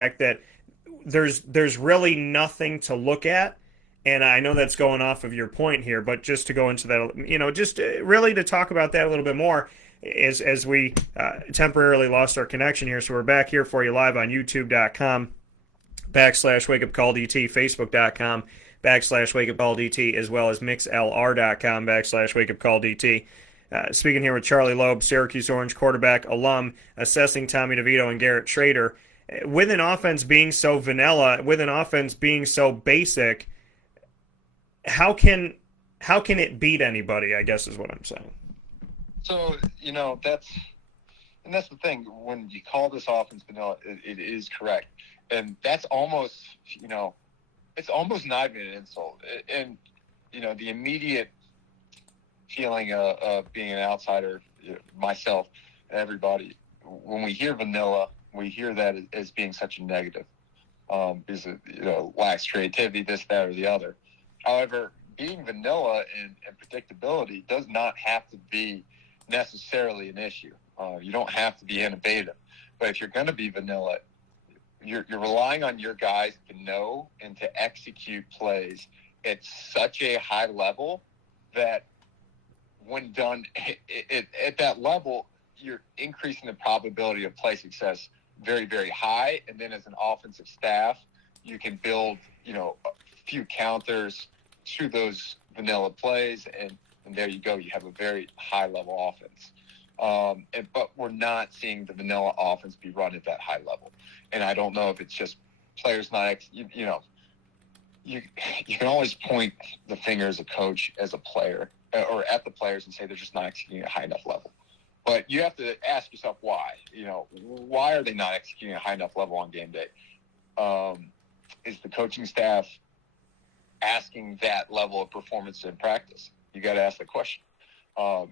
fact that there's really nothing to look at. And I know that's going off of your point here, but just to go into that, just really to talk about that a little bit more, as we temporarily lost our connection here. So we're back here for you live on youtube.com/backslash wake up call DT, facebook.com/backslash wake up call DT, as well as mixlr.com/backslash wake up call DT. Speaking here with Charley Loeb, Syracuse Orange quarterback, alum, assessing Tommy DeVito and Garrett Shrader. With an offense being so vanilla, with an offense being so basic, how can it beat anybody, I guess is what I'm saying. So, that's the thing. When you call this offense vanilla, it is correct. And that's almost, it's almost not even an insult. And, the immediate feeling of being an outsider, myself, everybody, when we hear vanilla, we hear that as being such a negative. Because it, lacks creativity, this, that, or the other. However, being vanilla and predictability does not have to be necessarily an issue. You don't have to be innovative. But if you're going to be vanilla, you're relying on your guys to know and to execute plays at such a high level that when done at that level, you're increasing the probability of play success very, very high. And then as an offensive staff, you can build, a few counters to those vanilla plays, and there you go. You have a very high-level offense. But we're not seeing the vanilla offense be run at that high level. And I don't know if it's just players not, you can always point the finger as a coach, as a player, or at the players and say they're just not executing at a high enough level. But you have to ask yourself why. Why are they not executing at a high enough level on game day? Is the coaching staff asking that level of performance in practice? You got to ask the question. I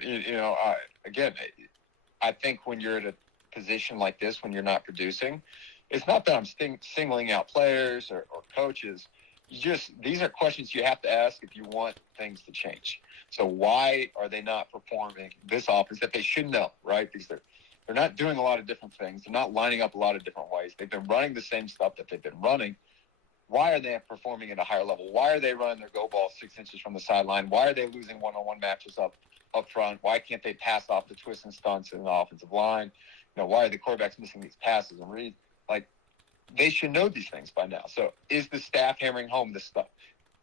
think when you're at a position like this, when you're not producing, it's not that I'm singling out players or coaches. These are questions you have to ask if you want things to change. So why are they not performing this offense that they should know, right? Because they're not doing a lot of different things. They're not lining up a lot of different ways. They've been running the same stuff that they've been running. Why are they performing at a higher level? Why are they running their go ball 6 inches from the sideline? Why are they losing one-on-one matches up front? Why can't they pass off the twists and stunts in the offensive line? Why are the quarterbacks missing these passes and reads? They should know these things by now. So is the staff hammering home this stuff?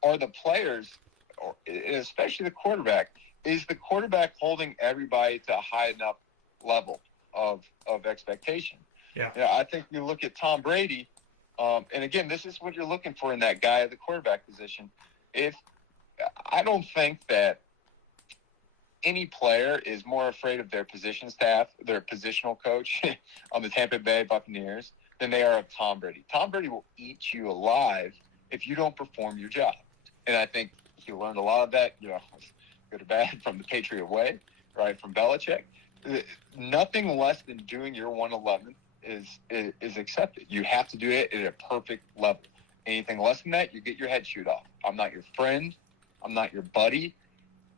Are the players, or especially the quarterback, is the quarterback holding everybody to a high enough level of expectation? Yeah. I think you look at Tom Brady, and again, this is what you're looking for in that guy at the quarterback position. I don't think that any player is more afraid of their position staff, their positional coach on the Tampa Bay Buccaneers, than they are of Tom Brady. Tom Brady will eat you alive if you don't perform your job. And I think he learned a lot of that, good or bad, from the Patriot way, right, from Belichick. Nothing less than doing your 111 is accepted. You have to do it at a perfect level. Anything less than that, you get your head chewed off. I'm not your friend. I'm not your buddy,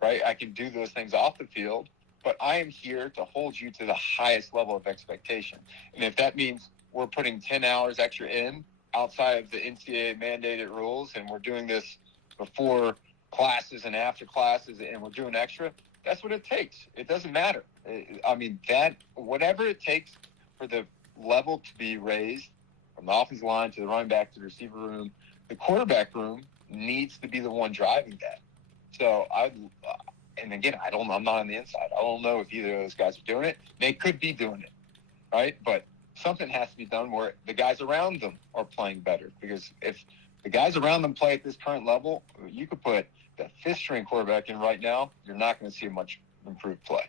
right? I can do those things off the field, but I am here to hold you to the highest level of expectation. And if that means we're putting 10 hours extra in outside of the NCAA mandated rules, and we're doing this before classes and after classes, and we're doing extra, that's what it takes. It doesn't matter. Whatever it takes for the level to be raised from the offensive line to the running back to the receiver room, the quarterback room needs to be the one driving that. So I'm not on the inside. I don't know if either of those guys are doing it. They could be doing it, right? But something has to be done where the guys around them are playing better. Because if the guys around them play at this current level, you could put the fifth-string quarterback in right now, you're not going to see much improved play.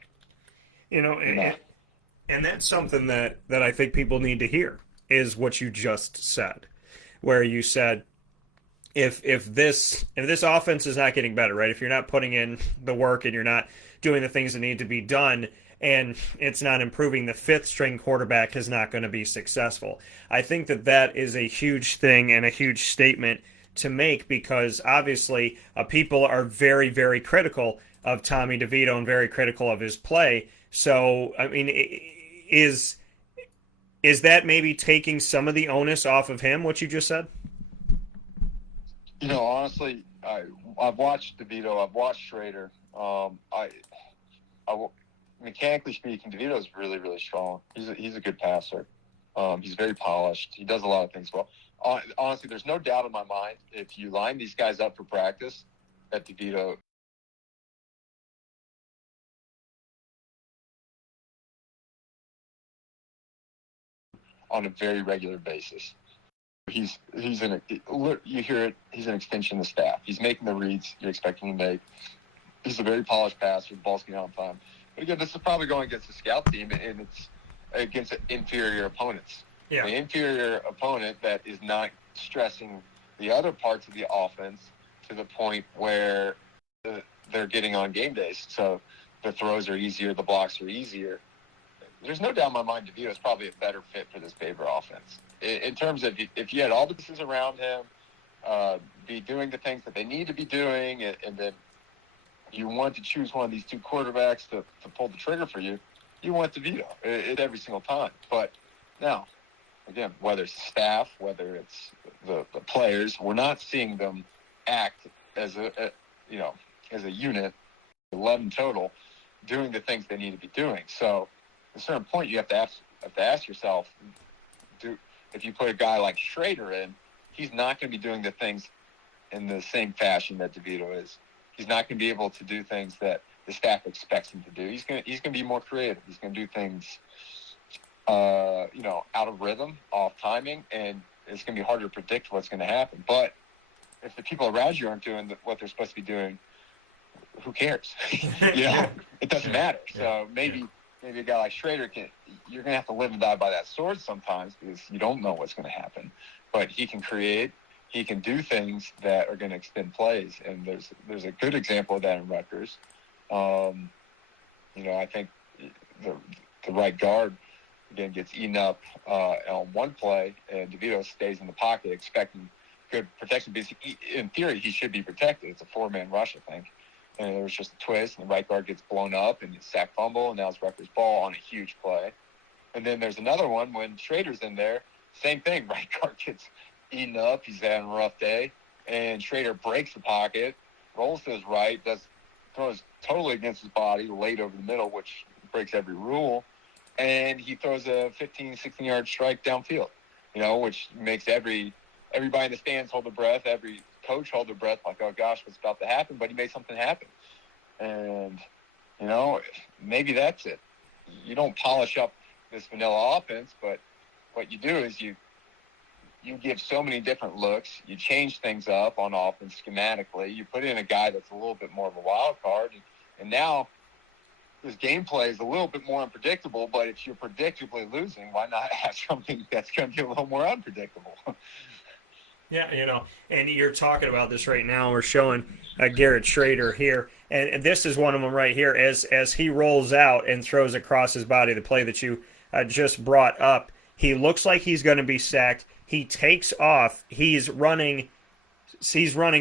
And that's something that I think people need to hear, is what you just said, where you said if this offense is not getting better, right? If you're not putting in the work and you're not doing the things that need to be done, and it's not improving, the fifth string quarterback is not going to be successful. I think that is a huge thing and a huge statement to make, because obviously people are very, very critical of Tommy DeVito and very critical of his play. So, I mean, is is that maybe taking some of the onus off of him, what you just said? Honestly, I've watched DeVito. I've watched Shrader. Mechanically speaking, DeVito is really, really strong. He's a good passer. He's very polished. He does a lot of things well. Honestly, there's no doubt in my mind, if you line these guys up for practice, that DeVito on a very regular basis. You hear it. He's an extension of the staff. He's making the reads you're expecting him to make. He's a very polished passer. The ball's getting on time. But again, this is probably going against a scout team, and it's against inferior opponents. Yeah. The inferior opponent that is not stressing the other parts of the offense to the point where they're getting on game days. So the throws are easier, the blocks are easier. There's no doubt in my mind DeVito is probably a better fit for this Baber offense. In terms of if you had all the pieces around him, be doing the things that they need to be doing, and then you want to choose one of these two quarterbacks to pull the trigger for you, you want DeVito every single time. But now, again, whether it's staff, whether it's the players, we're not seeing them act as a unit, 11 total, doing the things they need to be doing. So at a certain point, you have to ask yourself, if you put a guy like Shrader in, he's not going to be doing the things in the same fashion that DeVito is. He's not going to be able to do things that the staff expects him to do. He's going to be more creative. He's going to do things, out of rhythm, off timing, and it's going to be harder to predict what's going to happen. But if the people around you aren't doing what they're supposed to be doing, who cares? It doesn't matter. So maybe a guy like Shrader you're going to have to live and die by that sword sometimes, because you don't know what's going to happen. But he can create, he can do things that are going to extend plays. And there's a good example of that in Rutgers. I think the right guard, again, gets eaten up on one play, and DeVito stays in the pocket expecting good protection, because in theory he should be protected. It's a four-man rush, I think. And there was just a twist, and the right guard gets blown up, and it's sack fumble, and now it's Rutgers ball on a huge play. And then there's another one when Shrader's in there, same thing. Right guard gets eaten up. He's having a rough day, and Shrader breaks the pocket, rolls to his right, throws totally against his body, late over the middle, which breaks every rule, and he throws a 15, 16-yard strike downfield, which makes everybody in the stands hold their breath, every coach hold their breath, like, oh gosh, what's about to happen? But he made something happen. And, maybe that's it. You don't polish up this vanilla offense, but what you do is you give so many different looks. You change things up on offense schematically. You put in a guy that's a little bit more of a wild card. And now this gameplay is a little bit more unpredictable, but if you're predictably losing, why not have something that's going to be a little more unpredictable? Yeah, and you're talking about this right now. We're showing Garrett Shrader here, and this is one of them right here. As he rolls out and throws across his body, the play that you just brought up, he looks like he's going to be sacked. He takes off. He's running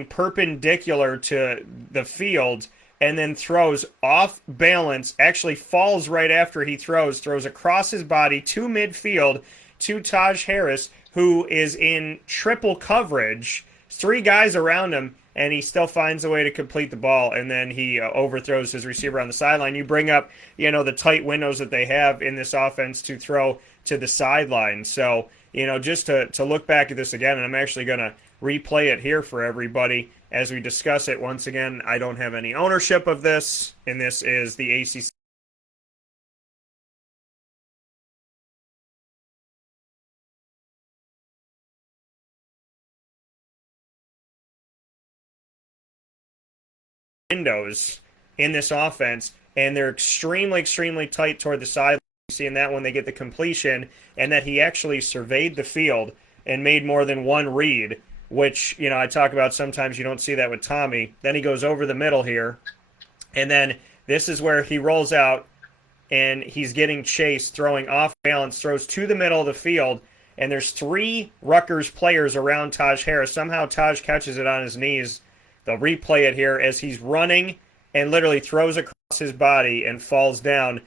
perpendicular to the field, and then throws off balance. Actually, falls right after he throws across his body to midfield to Taj Harris, who is in triple coverage, 3 guys around him, and he still finds a way to complete the ball, and then he overthrows his receiver on the sideline. You bring up, the tight windows that they have in this offense to throw to the sideline. So, just to look back at this again, and I'm actually going to replay it here for everybody as we discuss it. Once again, I don't have any ownership of this, and this is the ACC windows in this offense, and they're extremely, extremely tight toward the sideline. You see in that one they get the completion, and that he actually surveyed the field and made more than one read, which, I talk about sometimes you don't see that with Tommy. Then he goes over the middle here, and then this is where he rolls out, and he's getting chased, throwing off balance, throws to the middle of the field, and there's 3 Rutgers players around Taj Harris. Somehow Taj catches it on his knees. They'll replay it here as he's running and literally throws across his body and falls down.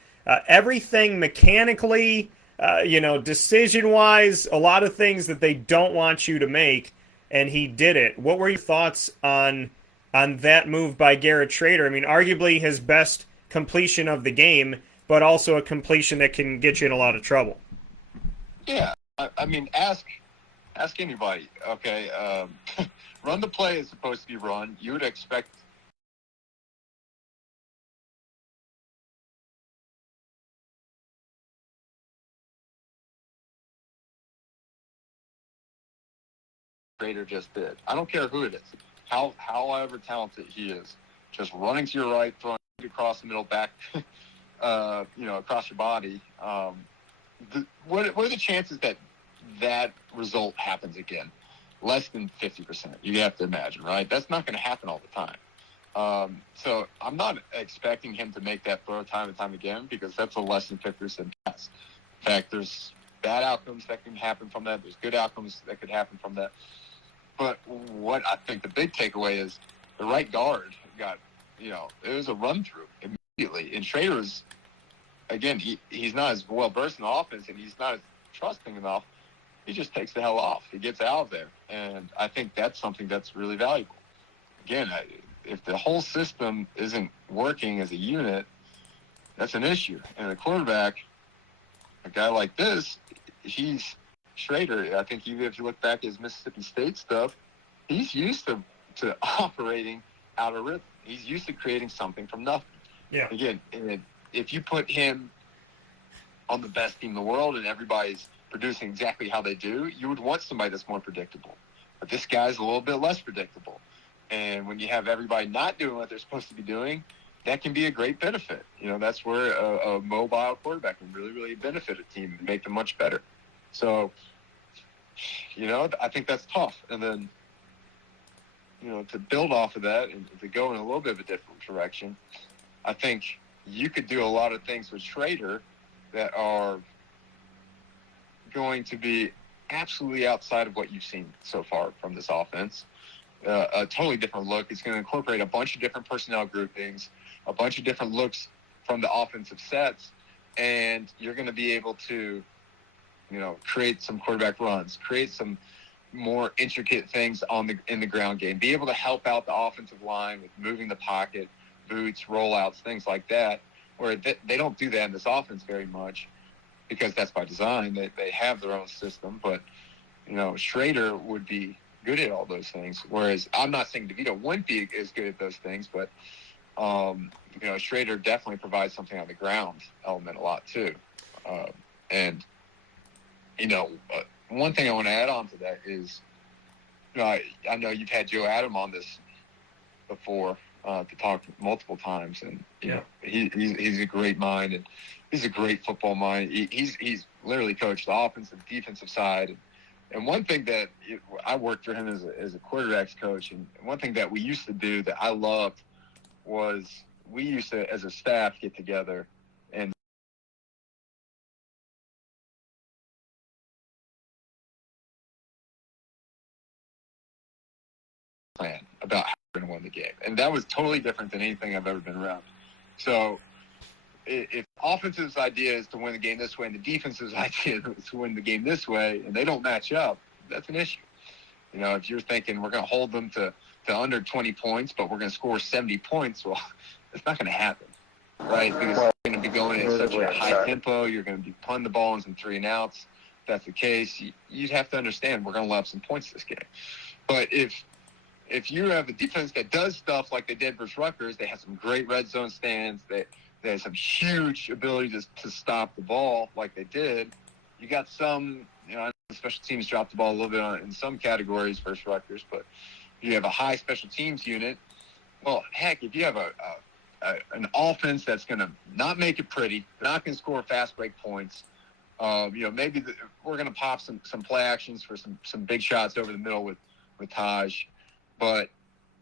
Everything mechanically, decision-wise, a lot of things that they don't want you to make, and he did it. What were your thoughts on that move by Garrett Shrader? I mean, arguably his best completion of the game, but also a completion that can get you in a lot of trouble. Yeah, I mean, ask anybody. Okay, run the play is supposed to be run. You would expect Shrader just did. I don't care who it is, however talented he is, just running to your right, throwing across the middle, back, across your body. What are the chances that result happens again? Less than 50%. You have to imagine, right? That's not going to happen all the time. So I'm not expecting him to make that throw time and time again, because that's a less than 50% pass. In fact, there's bad outcomes that can happen from that. There's good outcomes that could happen from that. But what I think the big takeaway is the right guard got, it was a run through immediately. And Shrader's, again, he's not as well versed in the offense, and he's not as trusting enough. He just takes the hell off. He gets out of there. And I think that's something that's really valuable. Again, if the whole system isn't working as a unit, that's an issue. And the quarterback, a guy like this, he's Shrader. I think if you look back at his Mississippi State stuff, he's used to operating out of rhythm. He's used to creating something from nothing. Yeah. Again, if you put him on the best team in the world and everybody's producing exactly how they do, you would want somebody that's more predictable. But this guy's a little bit less predictable. And when you have everybody not doing what they're supposed to be doing, that can be a great benefit. That's where a mobile quarterback can really, really benefit a team and make them much better. So, I think that's tough. And then, to build off of that and to go in a little bit of a different direction, I think you could do a lot of things with Shrader that are going to be absolutely outside of what you've seen so far from this offense. A totally different look. It's going to incorporate a bunch of different personnel groupings, a bunch of different looks from the offensive sets, and you're going to be able to, create some quarterback runs, create some more intricate things in the ground game, be able to help out the offensive line with moving the pocket, boots, rollouts, things like that, where they don't do that in this offense very much, because that's by design. They have their own system, but Shrader would be good at all those things. Whereas I'm not saying DeVito wouldn't be as good at those things, but Shrader definitely provides something on the ground element a lot too. One thing I want to add on to that is, I know you've had Joe Adam on this before to talk multiple times, and he's a great mind, and he's a great football mind. He's literally coached the offensive, defensive side, and one thing that I worked for him as a quarterbacks coach, and one thing that we used to do that I loved was we used to, as a staff, get together and plan about how we're going to win the game. And that was totally different than anything I've ever been around. So if offensive's idea is to win the game this way and the defense's idea is to win the game this way, and they don't match up, that's an issue. If you're thinking we're going to hold them to under 20 points, but we're going to score 70 points, well, it's not going to happen, right? Because you're going to be going at such a high tempo. You're going to be punting the ball in some 3-and-outs. If that's the case, you'd have to understand we're going to allow some points this game. But if you have a defense that does stuff like they did versus Rutgers, they have some great red zone stands, they have some huge ability to stop the ball like they did. You got some, special teams dropped the ball a little bit in some categories versus Rutgers, but you have a high special teams unit. Well, heck, if you have an offense that's going to not make it pretty, not going to score fast break points, maybe we're going to pop some play actions for some big shots over the middle with Taj. But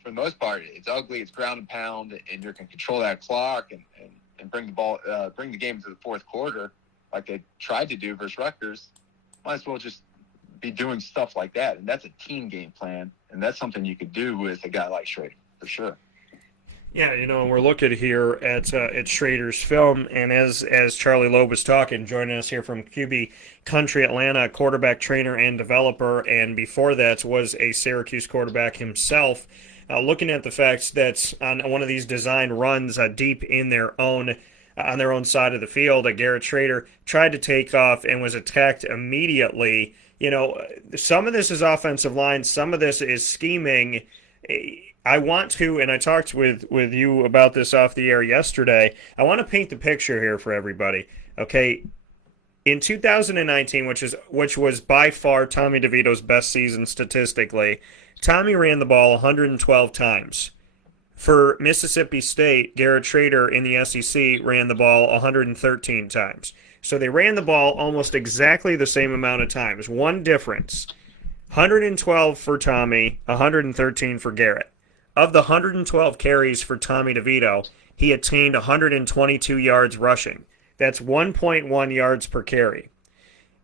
for the most part, it's ugly, it's ground and pound, and you can control that clock and bring the game to the fourth quarter like they tried to do versus Rutgers. Might as well just be doing stuff like that. And that's a team game plan. And that's something you could do with a guy like Shrader, for sure. Yeah, and we're looking here at Shrader's film, and as Charley Loeb was talking, joining us here from QB Country Atlanta, quarterback trainer and developer, and before that was a Syracuse quarterback himself. Looking at the facts that on one of these design runs deep in their own on their own side of the field, Garrett Shrader tried to take off and was attacked immediately. Some of this is offensive line, some of this is scheming. I want to, and I talked with you about this off the air yesterday. I want to paint the picture here for everybody. Okay, in 2019, which was by far Tommy DeVito's best season statistically, Tommy ran the ball 112 times. For Mississippi State, Garrett Shrader in the SEC ran the ball 113 times. So they ran the ball almost exactly the same amount of times. One difference: 112 for Tommy, 113 for Garrett. Of the 112 carries for Tommy DeVito, he attained 122 yards rushing. That's 1.1 yards per carry.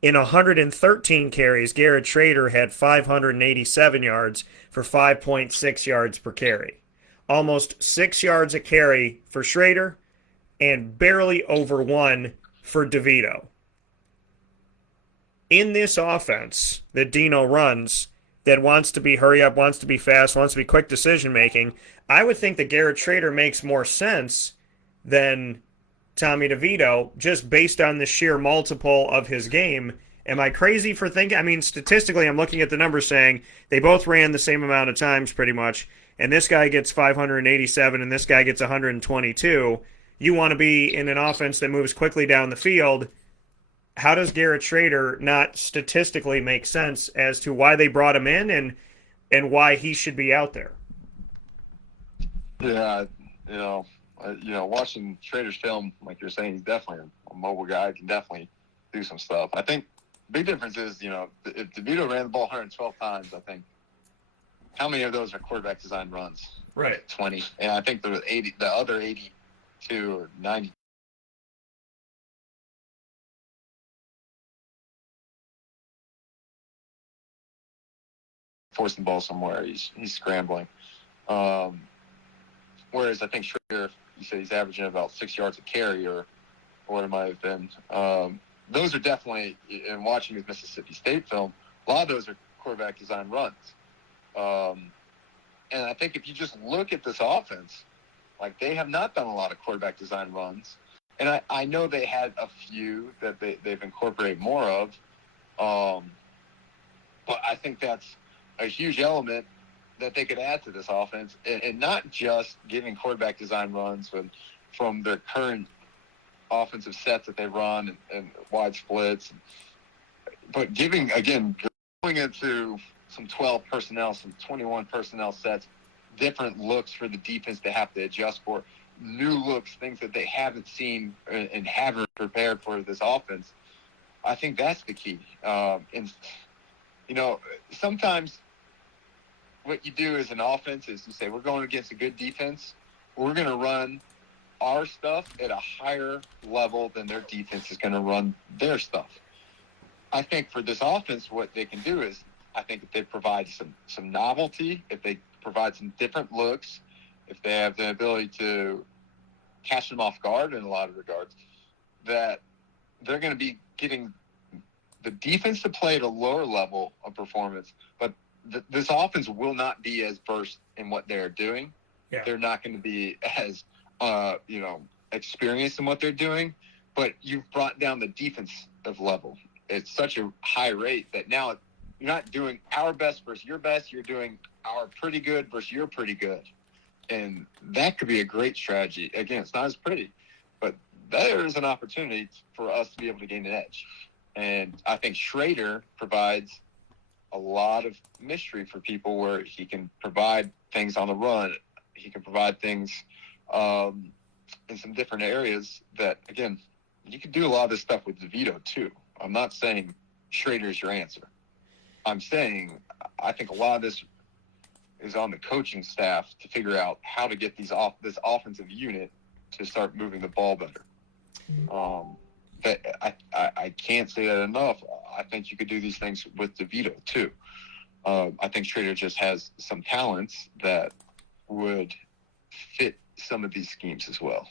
In 113 carries, Garrett Shrader had 587 yards for 5.6 yards per carry. Almost 6 yards a carry for Shrader and barely over 1 for DeVito. In this offense that Dino runs, that wants to be hurry up, wants to be fast, wants to be quick decision making, I would think that Garrett Shrader makes more sense than Tommy DeVito just based on the sheer multiple of his game. Am I crazy for thinking? I mean, statistically, I'm looking at the numbers saying they both ran the same amount of times pretty much, and this guy gets 587 and this guy gets 122. You want to be in an offense that moves quickly down the field. How does Garrett Shrader not statistically make sense as to why they brought him in and why he should be out there? Yeah, watching Shrader's film, like you're saying, he's definitely a mobile guy. He can definitely do some stuff. I think the big difference is, if DeVito ran the ball 112 times, I think how many of those are quarterback design runs? Right. 20. And I think the other 82 or 90. Forcing the ball somewhere. He's scrambling. Whereas I think Shrader, you said he's averaging about 6 yards a carry or what it might have been. Those are definitely, in watching his Mississippi State film, a lot of those are quarterback design runs. And I think if you just look at this offense, like they have not done a lot of quarterback design runs. And I know they had a few that they've incorporated more of. But I think that's a huge element that they could add to this offense, and not just giving quarterback design runs from their current offensive sets that they run and wide splits, but going into some 12 personnel, some 21 personnel sets, different looks for the defense to have to adjust for, new looks, things that they haven't seen and haven't prepared for this offense. I think that's the key. Sometimes what you do as an offense is you say, we're going against a good defense. We're going to run our stuff at a higher level than their defense is going to run their stuff. I think for this offense, what they can do is, I think if they provide some novelty, if they provide some different looks, if they have the ability to catch them off guard in a lot of regards, that they're going to be getting the defense to play at a lower level of performance, but this offense will not be as versed in what they're doing. Yeah. They're not going to be as, experienced in what they're doing, but you've brought down the defensive level. It's such a high rate that now you're not doing our best versus your best. You're doing our pretty good versus your pretty good. And that could be a great strategy. Again, it's not as pretty, but there is an opportunity for us to be able to gain an edge. And I think Shrader provides a lot of mystery for people where he can provide things on the run. He can provide things in some different areas that, again, you can do a lot of this stuff with DeVito too. I'm not saying Shrader's your answer. I'm saying I think a lot of this is on the coaching staff to figure out how to get this offensive unit to start moving the ball better. But I can't say that enough. I think you could do these things with DeVito too. I think Shrader just has some talents that would fit some of these schemes as well.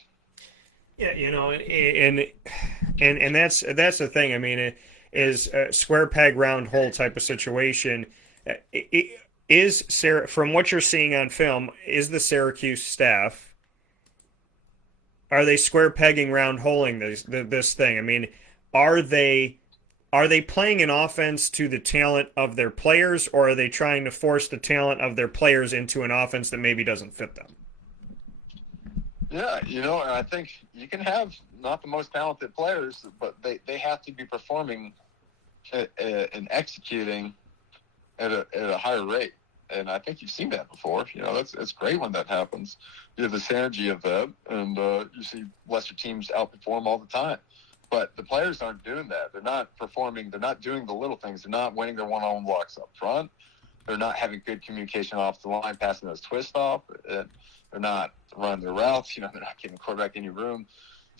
Yeah, and that's the thing. I mean, it is a square peg round hole type of situation. Is Sarah, from what you're seeing on film, is the Syracuse staff, are they square pegging round holing this thing? I mean, are they are they playing an offense to the talent of their players, or are they trying to force the talent of their players into an offense that maybe doesn't fit them? Yeah, and I think you can have not the most talented players, but they have to be performing and executing at a higher rate. And I think you've seen that before. It's great when that happens. You have the synergy of that, and you see lesser teams outperform all the time. But the players aren't doing that. They're not performing. They're not doing the little things. They're not winning their one-on-one blocks up front. They're not having good communication off the line, passing those twists off. They're not running their routes. They're not giving the quarterback any room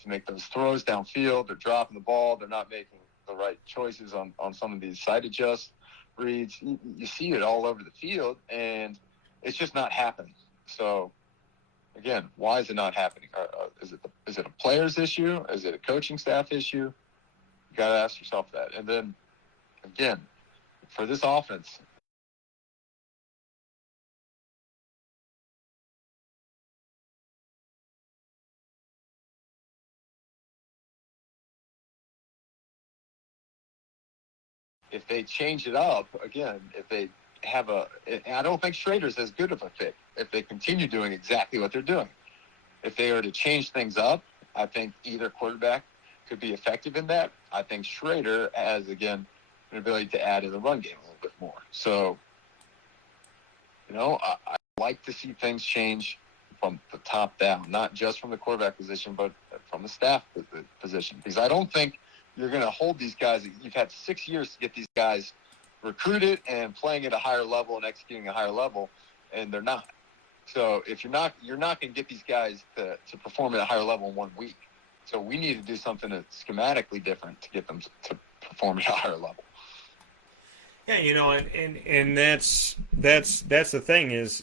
to make those throws downfield. They're dropping the ball. They're not making the right choices on some of these side adjust reads. You see it all over the field, and it's just not happening. So, again, why is it not happening? Is it a player's issue? Is it a coaching staff issue? You got to ask yourself that. And then, again, for this offense, if they change it up, again, if they have I don't think Shrader's as good of a fit if they continue doing exactly what they're doing. If they are to change things up, I think either quarterback could be effective in that. I think Shrader has, again, an ability to add in the run game a little bit more. So, I like to see things change from the top down, not just from the quarterback position, but from the staff position. Because I don't think you're going to hold these guys. You've had 6 years to get these guys recruited and playing at a higher level and executing a higher level, and they're not. So if you're not going to get these guys to perform at a higher level in 1 week. So we need to do something that's schematically different to get them to perform at a higher level. Yeah, and that's the thing is,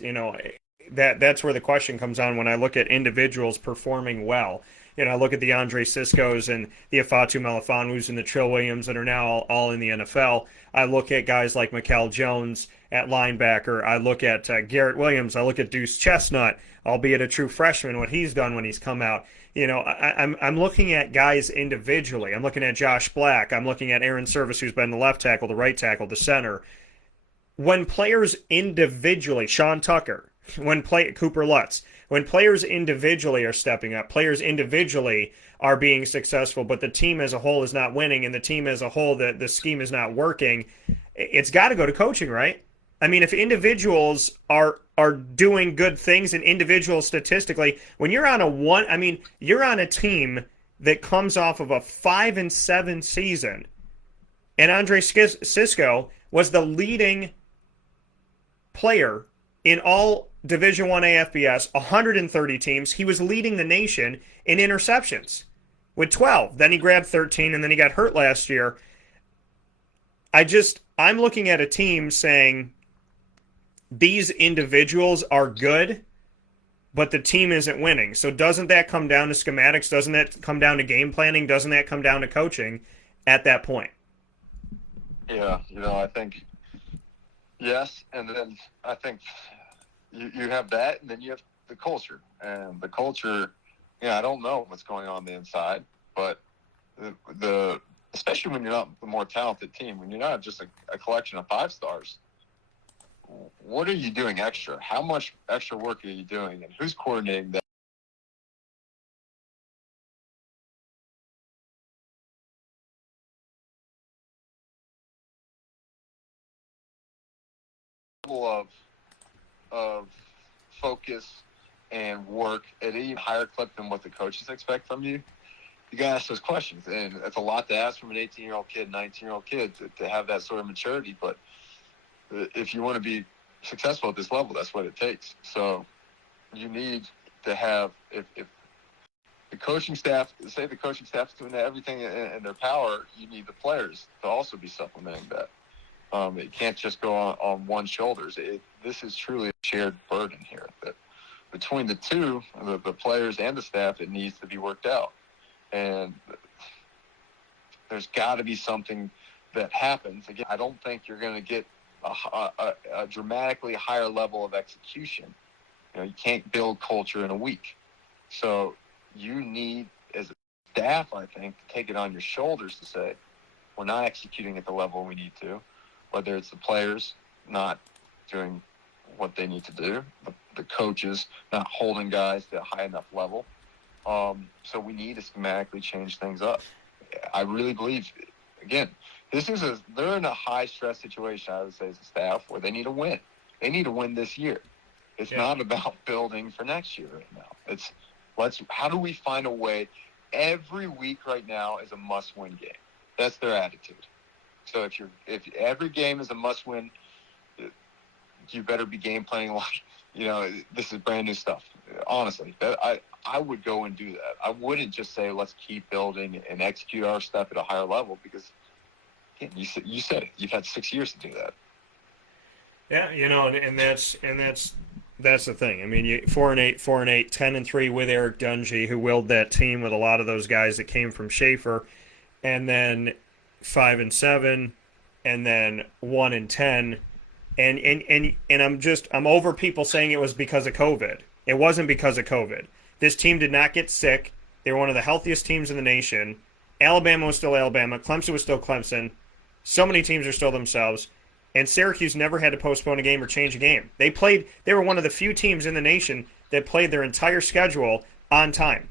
that's where the question comes on when I look at individuals performing well. I look at the Andre Ciscos and the Afatu Melifonwus and the Trill Williams that are now all in the NFL. I look at guys like Mikel Jones at linebacker. I look at Garrett Williams. I look at Deuce Chestnut, albeit a true freshman, what he's done when he's come out. I'm looking at guys individually. I'm looking at Josh Black. I'm looking at Aaron Service, who's been the left tackle, the right tackle, the center. When players individually, Sean Tucker, Cooper Lutz, when players individually are stepping up, players individually are being successful, but the team as a whole is not winning, and the team as a whole, the scheme is not working, it's got to go to coaching, right? I mean, if individuals are doing good things, and individuals statistically, when you're on you're on a team that comes off of a 5-7 season, and Andre Cisco was the leading player in all Division I AFBS, 130 teams. He was leading the nation in interceptions with 12. Then he grabbed 13, and then he got hurt last year. I'm looking at a team saying these individuals are good, but the team isn't winning. So doesn't that come down to schematics? Doesn't that come down to game planning? Doesn't that come down to coaching at that point? Yeah, I think yes, and then I think you have that, and then you have the culture. And the culture, I don't know what's going on the inside, but the especially when you're not the more talented team, when you're not just a collection of 5 stars, what are you doing extra? How much extra work are you doing, and who's coordinating that? Level of focus and work at an even higher clip than what the coaches expect from you. You got to ask those questions, and it's a lot to ask from an 18-year-old kid, 19-year-old kid to have that sort of maturity. But if you want to be successful at this level, that's what it takes. So you need to have, if the coaching staff, say the coaching staff is doing everything in their power, you need the players to also be supplementing that. It can't just go on one's shoulders. This is truly a shared burden here that between the two, the players and the staff, it needs to be worked out. And there's got to be something that happens. Again, I don't think you're going to get a dramatically higher level of execution. You can't build culture in a week. So you need, as a staff, I think, to take it on your shoulders to say, we're not executing at the level we need to, whether it's the players not doing what they need to do, the coaches not holding guys to a high enough level. So we need to schematically change things up. I really believe, again, they're in a high stress situation, I would say, as a staff, where they need to win. They need to win this year. It's not about building for next year right now. It's how do we find a way? Every week right now is a must-win game. That's their attitude. So if every game is a must-win, you better be game planning like, this is brand new stuff. Honestly, I would go and do that. I wouldn't just say, let's keep building and execute our stuff at a higher level, because again, you said it. You've had 6 years to do that. Yeah, and that's the thing. I mean, 4-8, 10-3 with Eric Dungy, who willed that team with a lot of those guys that came from Schaefer, and then 5-7, and then 1-10, and I'm over people saying it was because of COVID. It wasn't because of COVID. This team did not get sick. They were one of the healthiest teams in the nation. Alabama was still Alabama. Clemson was still Clemson. So many teams are still themselves. And Syracuse never had to postpone a game or change a game. They were one of the few teams in the nation that played their entire schedule on time.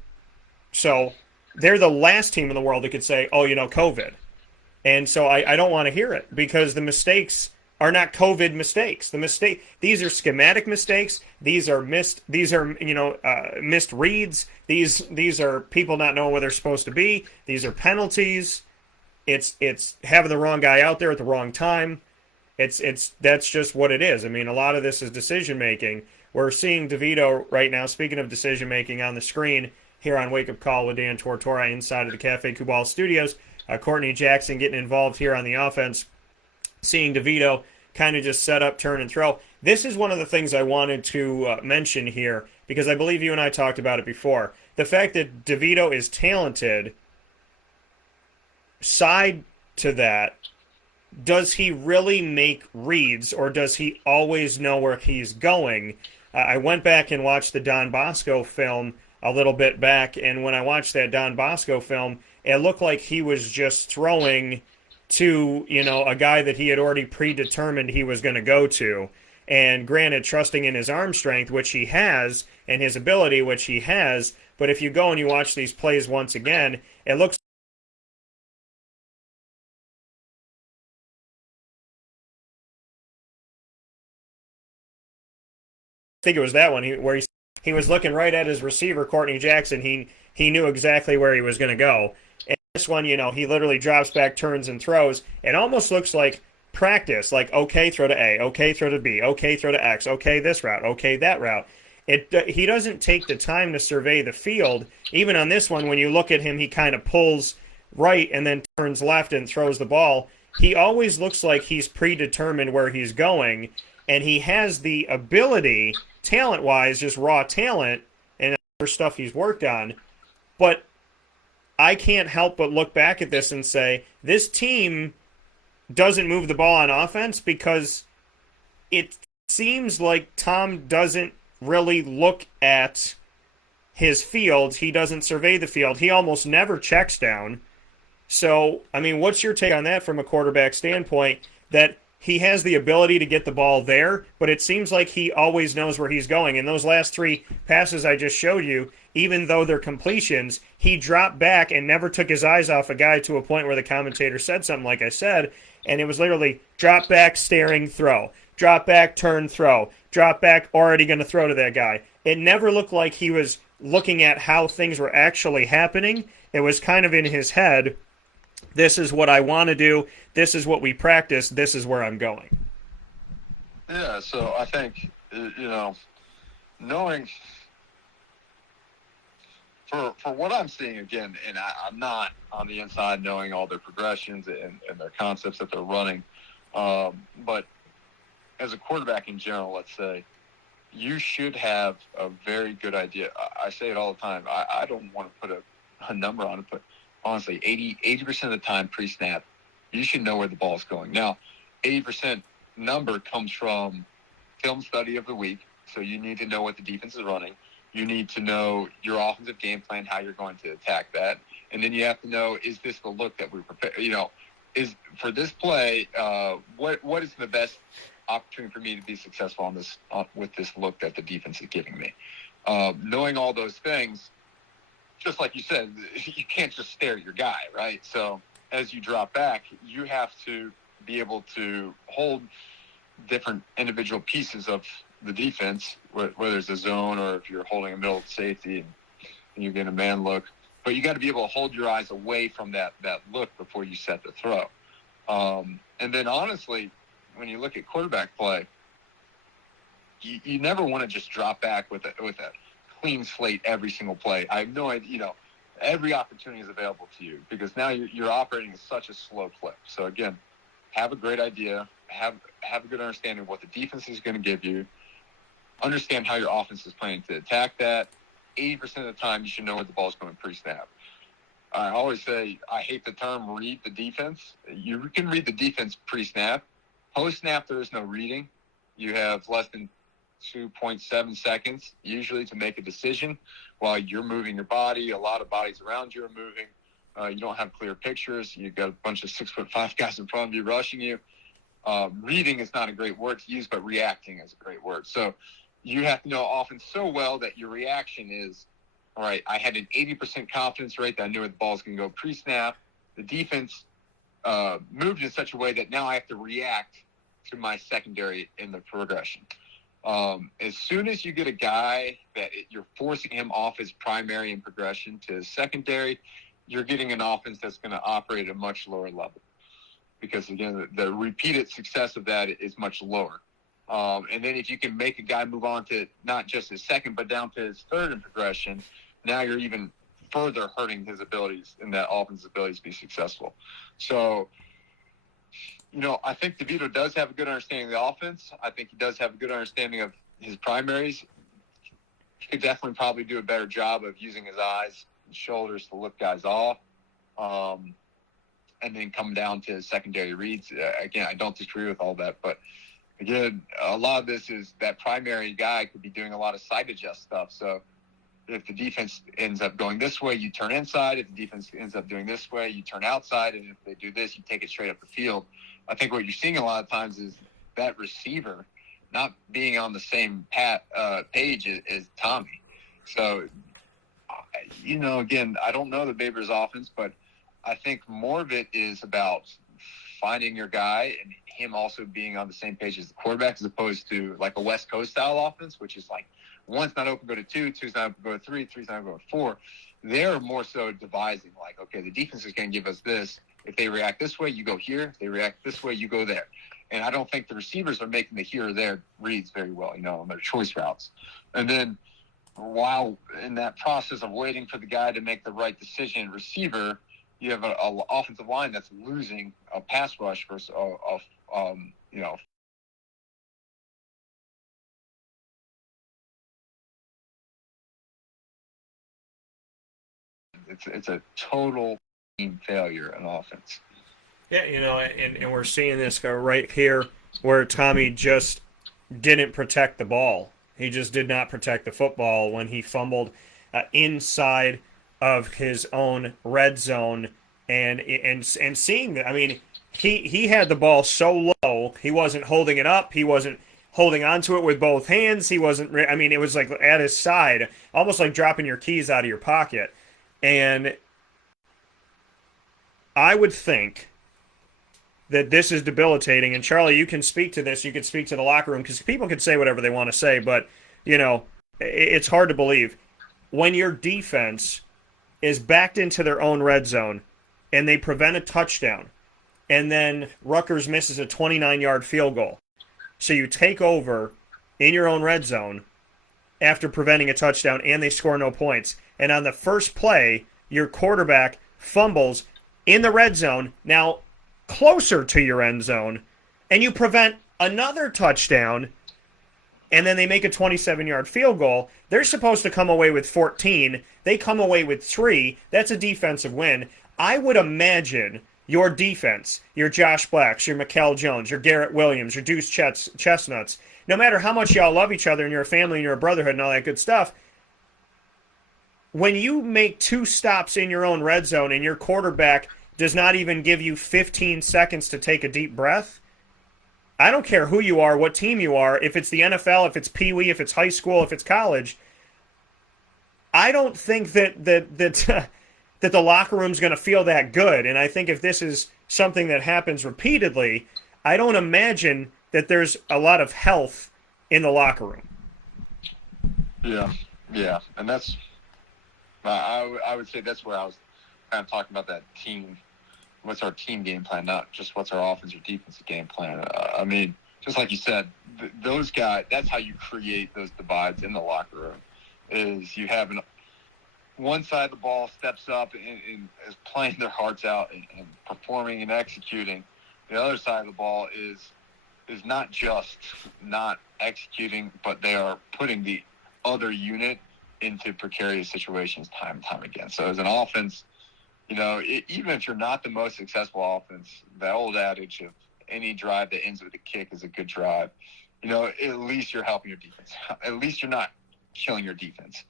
So they're the last team in the world that could say, COVID. And so I don't want to hear it, because the mistakes are not COVID mistakes. These are schematic mistakes. These are missed reads. These are people not knowing where they're supposed to be. These are penalties. It's having the wrong guy out there at the wrong time. That's just what it is. I mean, a lot of this is decision making. We're seeing DeVito right now, speaking of decision making, on the screen here on Wake Up Call with Dan Tortora inside of the Cafe Cubal studios. Courtney Jackson getting involved here on the offense, seeing DeVito kind of just set up, turn, and throw. This is one of the things I wanted to mention here, because I believe you and I talked about it before. The fact that DeVito is talented, side to that, does he really make reads, or does he always know where he's going? I went back and watched the Don Bosco film a little bit back, and when I watched that Don Bosco film, it looked like he was just throwing to, a guy that he had already predetermined he was going to go to. And granted, trusting in his arm strength, which he has, and his ability, which he has, but if you go and you watch these plays once again, it looks I think it was that one where he was looking right at his receiver, Courtney Jackson. He knew exactly where he was going to go. And this one, he literally drops back, turns, and throws. It almost looks like practice, like, okay, throw to A, okay, throw to B, okay, throw to X, okay, this route, okay, that route. He doesn't take the time to survey the field. Even on this one, when you look at him, he kind of pulls right and then turns left and throws the ball. He always looks like he's predetermined where he's going, and he has the ability, talent-wise, just raw talent and other stuff he's worked on. But I can't help but look back at this and say, this team doesn't move the ball on offense because it seems like Tom doesn't really look at his field. He doesn't survey the field. He almost never checks down. So, I mean, what's your take on that from a quarterback standpoint, that he has the ability to get the ball there, but it seems like he always knows where he's going. And those last three passes I just showed you, even though they're completions, he dropped back and never took his eyes off a guy to a point where the commentator said something like I said, and it was literally drop back, staring, throw. Drop back, turn, throw. Drop back, already going to throw to that guy. It never looked like he was looking at how things were actually happening. It was kind of in his head, this is what I want to do, this is what we practice, this is where I'm going. Yeah, so I think, knowing for what I'm seeing, again, and I'm not on the inside knowing all their progressions and their concepts that they're running, but as a quarterback in general, let's say, you should have a very good idea. I say it all the time. I don't want to put a number on it, but honestly, 80% of the time pre-snap, you should know where the ball is going. Now, 80% number comes from film study of the week, so you need to know what the defense is running. You need to know your offensive game plan, how you're going to attack that. And then you have to know, is this the look that we prepare? Is for this play, what is the best opportunity for me to be successful on this with this look that the defense is giving me? Knowing all those things, just like you said, you can't just stare at your guy, right? So as you drop back, you have to be able to hold different individual pieces of the defense, whether it's a zone or if you're holding a middle safety and you're getting a man look. But you got to be able to hold your eyes away from that look before you set the throw. And then honestly, when you look at quarterback play, you never want to just drop back with a clean slate every single play. I have no idea, every opportunity is available to you because now you're operating at such a slow clip. So again, have a great idea, have a good understanding of what the defense is going to give you, understand how your offense is planning to attack that. 80% of the time, you should know where the ball is going pre-snap. I always say I hate the term read the defense. You can read the defense pre-snap. Post-snap, there is no reading. You have less than 2.7 seconds usually to make a decision while you're moving your body. A lot of bodies around you are moving. You don't have clear pictures. You've got a bunch of 6'5" guys in front of you rushing you. Reading is not a great word to use, but reacting is a great word. So you have to know offense so well that your reaction is, all right, I had an 80% confidence rate that I knew where the ball was going to go pre-snap. The defense moved in such a way that now I have to react to my secondary in the progression. As soon as you get a guy that you're forcing him off his primary and progression to his secondary, you're getting an offense that's going to operate at a much lower level. Because, again, the repeated success of that is much lower. And then if you can make a guy move on to not just his second, but down to his third in progression, now you're even further hurting his abilities and that offense's ability to be successful. So, I think DeVito does have a good understanding of the offense. I think he does have a good understanding of his primaries. He could definitely probably do a better job of using his eyes and shoulders to lift guys off. And then come down to secondary reads. Again, I don't disagree with all that, but again, a lot of this is that primary guy could be doing a lot of side adjust stuff. So if the defense ends up going this way, you turn inside. If the defense ends up doing this way, you turn outside. And if they do this, you take it straight up the field. I think what you're seeing a lot of times is that receiver not being on the same page as Tommy. So, again, I don't know the Babers offense, but I think more of it is about finding your guy and him also being on the same page as the quarterback, as opposed to like a West Coast style offense, which is like one's not open, go to two, two's not open, go to three, three's not open, go to four. They're more so devising like, okay, the defense is going to give us this. If they react this way, you go here. If they react this way, you go there. And I don't think the receivers are making the here or there reads very well, on their choice routes. And then while in that process of waiting for the guy to make the right decision, receiver, you have an offensive line that's losing a pass rush versus it's a total team failure in offense. Yeah, and we're seeing this go right here where Tommy just didn't protect the ball. He just did not protect the football when he fumbled inside of his own red zone, and seeing that. I mean, he had the ball so low, he wasn't holding it up, he wasn't holding onto it with both hands, he wasn't. I mean, it was like at his side, almost like dropping your keys out of your pocket. And I would think that this is debilitating. And Charlie, you can speak to this. You can speak to the locker room because people can say whatever they want to say, but it's hard to believe when your defense is backed into their own red zone and they prevent a touchdown, and then Rutgers misses a 29-yard field goal. So you take over in your own red zone after preventing a touchdown, and they score no points. And on the first play, your quarterback fumbles in the red zone, now closer to your end zone, and you prevent another touchdown. and then they make a 27-yard field goal. They're supposed to come away with 14. They come away with 3. That's a defensive win. I would imagine your defense, your Josh Blacks, your Mikel Jones, your Garrett Williams, your Deuce Chestnuts, no matter how much y'all love each other and you're a family and you're a brotherhood and all that good stuff, when you make 2 stops in your own red zone and your quarterback does not even give you 15 seconds to take a deep breath, I don't care who you are, what team you are, if it's the NFL, if it's Pee Wee, if it's high school, if it's college, I don't think that the locker room's going to feel that good. And I think if this is something that happens repeatedly, I don't imagine that there's a lot of health in the locker room. Yeah. And that's, I would say that's where I was kind of talking about that team. What's our team game plan, not just what's our offense or defensive game plan. I mean, just like you said, those guys, that's how you create those divides in the locker room, is you have one side of the ball steps up and is playing their hearts out and performing and executing. The other side of the ball is not just not executing, but they are putting the other unit into precarious situations time and time again. So as an offense, even if you're not the most successful offense, that old adage of any drive that ends with a kick is a good drive, at least you're helping your defense. At least you're not killing your defense,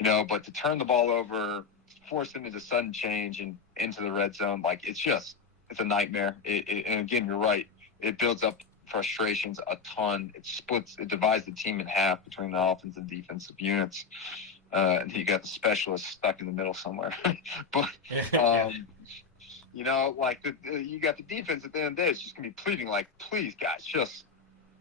but to turn the ball over, force them into sudden change and into the red zone, it's a nightmare. And again, you're right. It builds up frustrations a ton. It divides the team in half between the offense and defensive units. And you got the specialist stuck in the middle somewhere. But, you got the defense at the end of the day. It's just going to be pleading please, guys,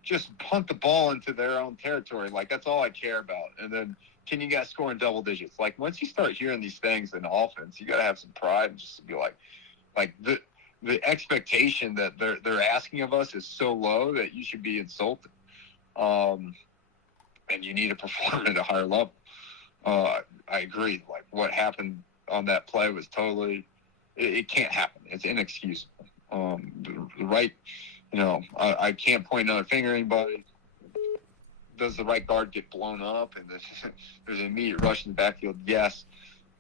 just punt the ball into their own territory. That's all I care about. And then can you guys score in double digits? Once you start hearing these things in offense, you got to have some pride and just be the expectation that they're asking of us is so low that you should be insulted. And you need to perform at a higher level. I agree. What happened on that play was totally, it can't happen. It's inexcusable. I can't point another finger at anybody. Does the right guard get blown up and there's an immediate rush in the backfield? Yes.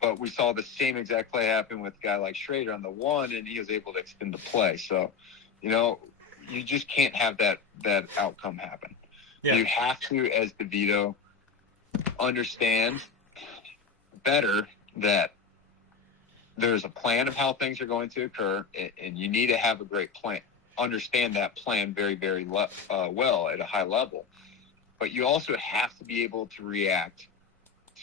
But we saw the same exact play happen with a guy like Shrader on the 1, and he was able to extend the play. So, you just can't have that outcome happen. Yeah. You have to, as DeVito, understand better that there's a plan of how things are going to occur, and you need to have a great plan. Understand that plan very, very well at a high level. But you also have to be able to react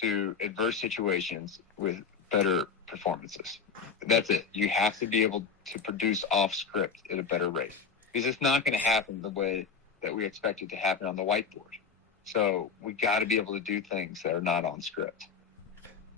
to adverse situations with better performances. That's it. You have to be able to produce off script at a better rate, because it's not going to happen the way that we expect it to happen on the whiteboard. So we got to be able to do things that are not on script.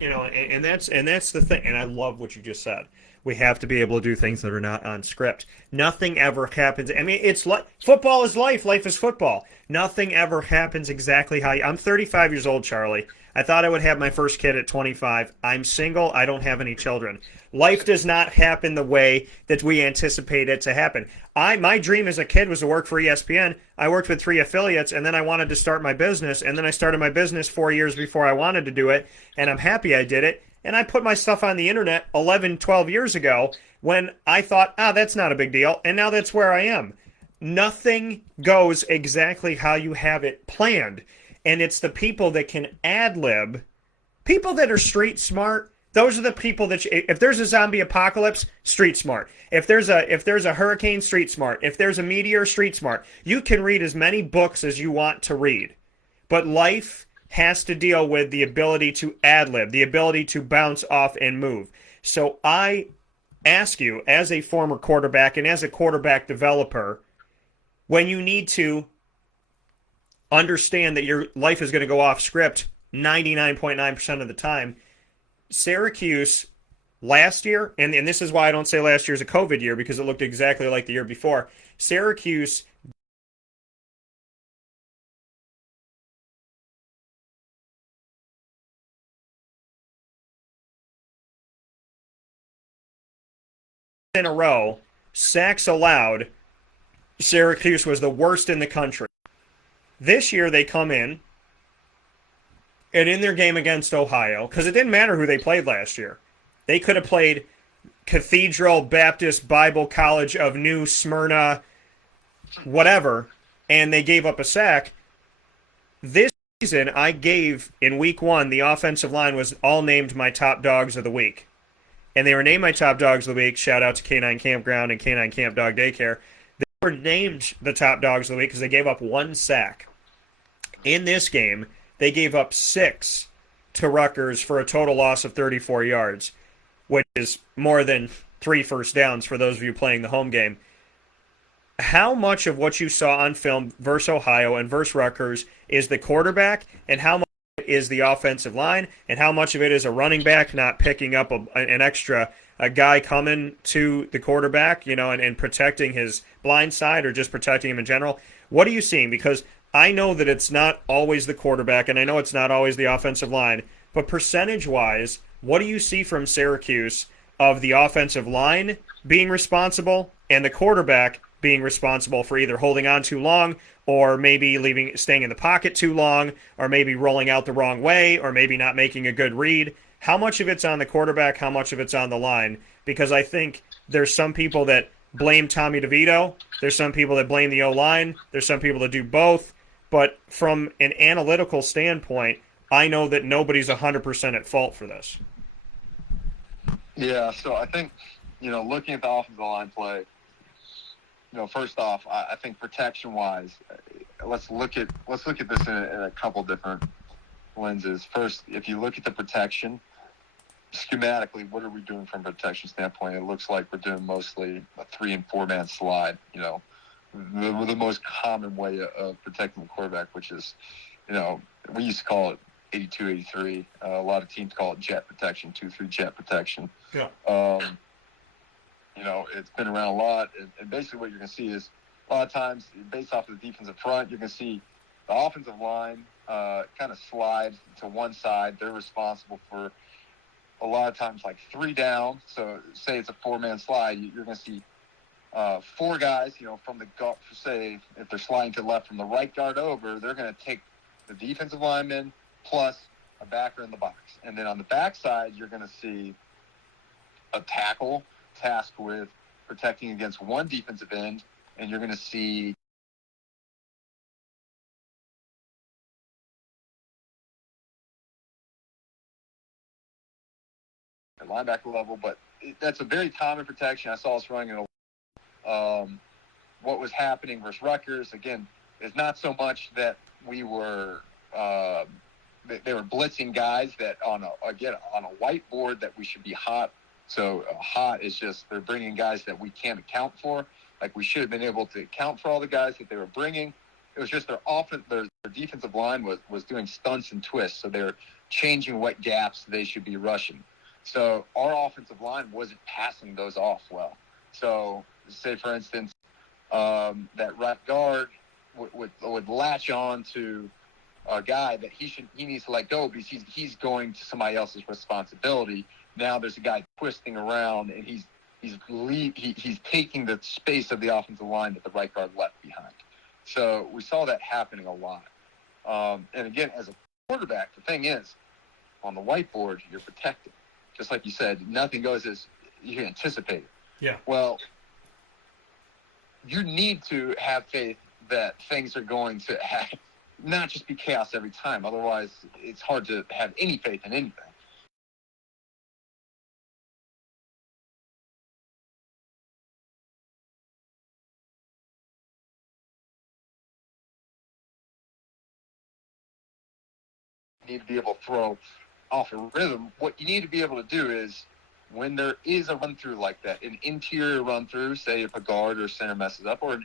And that's the thing. And I love what you just said. We have to be able to do things that are not on script. Nothing ever happens. I mean, it's like football is life. Life is football. Nothing ever happens exactly how I'm 35 years old, Charlie. I thought I would have my first kid at 25. I'm single. I don't have any children. Life does not happen the way that we anticipate it to happen. My dream as a kid was to work for ESPN. I worked with 3 affiliates, and then I wanted to start my business, and then I started my business 4 years before I wanted to do it, and I'm happy I did it. And I put my stuff on the internet 11, 12 years ago when I thought, that's not a big deal, and now that's where I am. Nothing goes exactly how you have it planned, and it's the people that can ad-lib, people that are street smart. Those are the people that if there's a zombie apocalypse, street smart. If there's a hurricane, street smart. If there's a meteor, street smart. You can read as many books as you want to read, but life has to deal with the ability to ad-lib, the ability to bounce off and move. So I ask you, as a former quarterback and as a quarterback developer, when you need to understand that your life is going to go off script 99.9% of the time, Syracuse last year, and this is why I don't say last year's a COVID year, because it looked exactly like the year before, Syracuse in a row, sacks allowed, Syracuse was the worst in the country. This year they come in, and in their game against Ohio, because it didn't matter who they played last year, they could have played Cathedral Baptist Bible College of New Smyrna, whatever, and they gave up a sack. This season, I gave, in week 1, the offensive line was all named my top dogs of the week. And they were named my top dogs of the week. Shout out to Canine Campground and Canine Camp Dog Daycare. They were named the top dogs of the week because they gave up 1 sack. In this game, they gave up 6 to Rutgers for a total loss of 34 yards, which is more than 3 first downs for those of you playing the home game. How much of what you saw on film versus Ohio and versus Rutgers is the quarterback, and how much is the offensive line, and how much of it is a running back not picking up an extra guy coming to the quarterback, and protecting his blind side or just protecting him in general? What are you seeing? Because I know that it's not always the quarterback, and I know it's not always the offensive line, but percentage-wise, what do you see from Syracuse of the offensive line being responsible and the quarterback being responsible for either holding on too long or maybe staying in the pocket too long or maybe rolling out the wrong way or maybe not making a good read? How much of it's on the quarterback? How much of it's on the line? Because I think there's some people that blame Tommy DeVito. There's some people that blame the O-line. There's some people that do both. But from an analytical standpoint, I know that nobody's 100% at fault for this. Yeah, so I think, looking at the offensive line play, first off, I think protection-wise, let's look at this in a couple different lenses. First, if you look at the protection, schematically, what are we doing from a protection standpoint? It looks like we're doing mostly a 3- and 4-man slide, the most common way of protecting the quarterback, which is, we used to call it 82, 83. A lot of teams call it jet protection, 2-3 jet protection. Yeah. It's been around a lot, and basically what you're going to see is a lot of times, based off of the defensive front, you're going to see the offensive line kind of slide to one side. They're responsible for a lot of times like 3 down. So say it's a 4-man slide, you're going to see 4 guys, from the guard, say if they're sliding to the left from the right guard over, they're going to take the defensive lineman plus a backer in the box. And then on the backside, you're going to see a tackle tasked with protecting against one defensive end, and you're going to see at linebacker level, but that's a very common protection. I saw us running what was happening versus Rutgers, again, is not so much that we were they were blitzing guys that on a whiteboard that we should be hot. So hot is just they're bringing guys that we can't account for. Like we should have been able to account for all the guys that they were bringing. It was just their defensive line was doing stunts and twists. So they're changing what gaps they should be rushing. So our offensive line wasn't passing those off well. So say, for instance, that right guard would latch on to a guy that he needs to let go because he's going to somebody else's responsibility. Now there's a guy twisting around, and he's taking the space of the offensive line that the right guard left behind. So we saw that happening a lot. And again, as a quarterback, the thing is, on the whiteboard, you're protected. Just like you said, nothing goes as you anticipate. Yeah. Well, you need to have faith that things are going to not just be chaos every time. Otherwise, it's hard to have any faith in anything. You need to be able to throw off a rhythm. What you need to be able to do is when there is a run-through like that, an interior run-through, say if a guard or center messes up, or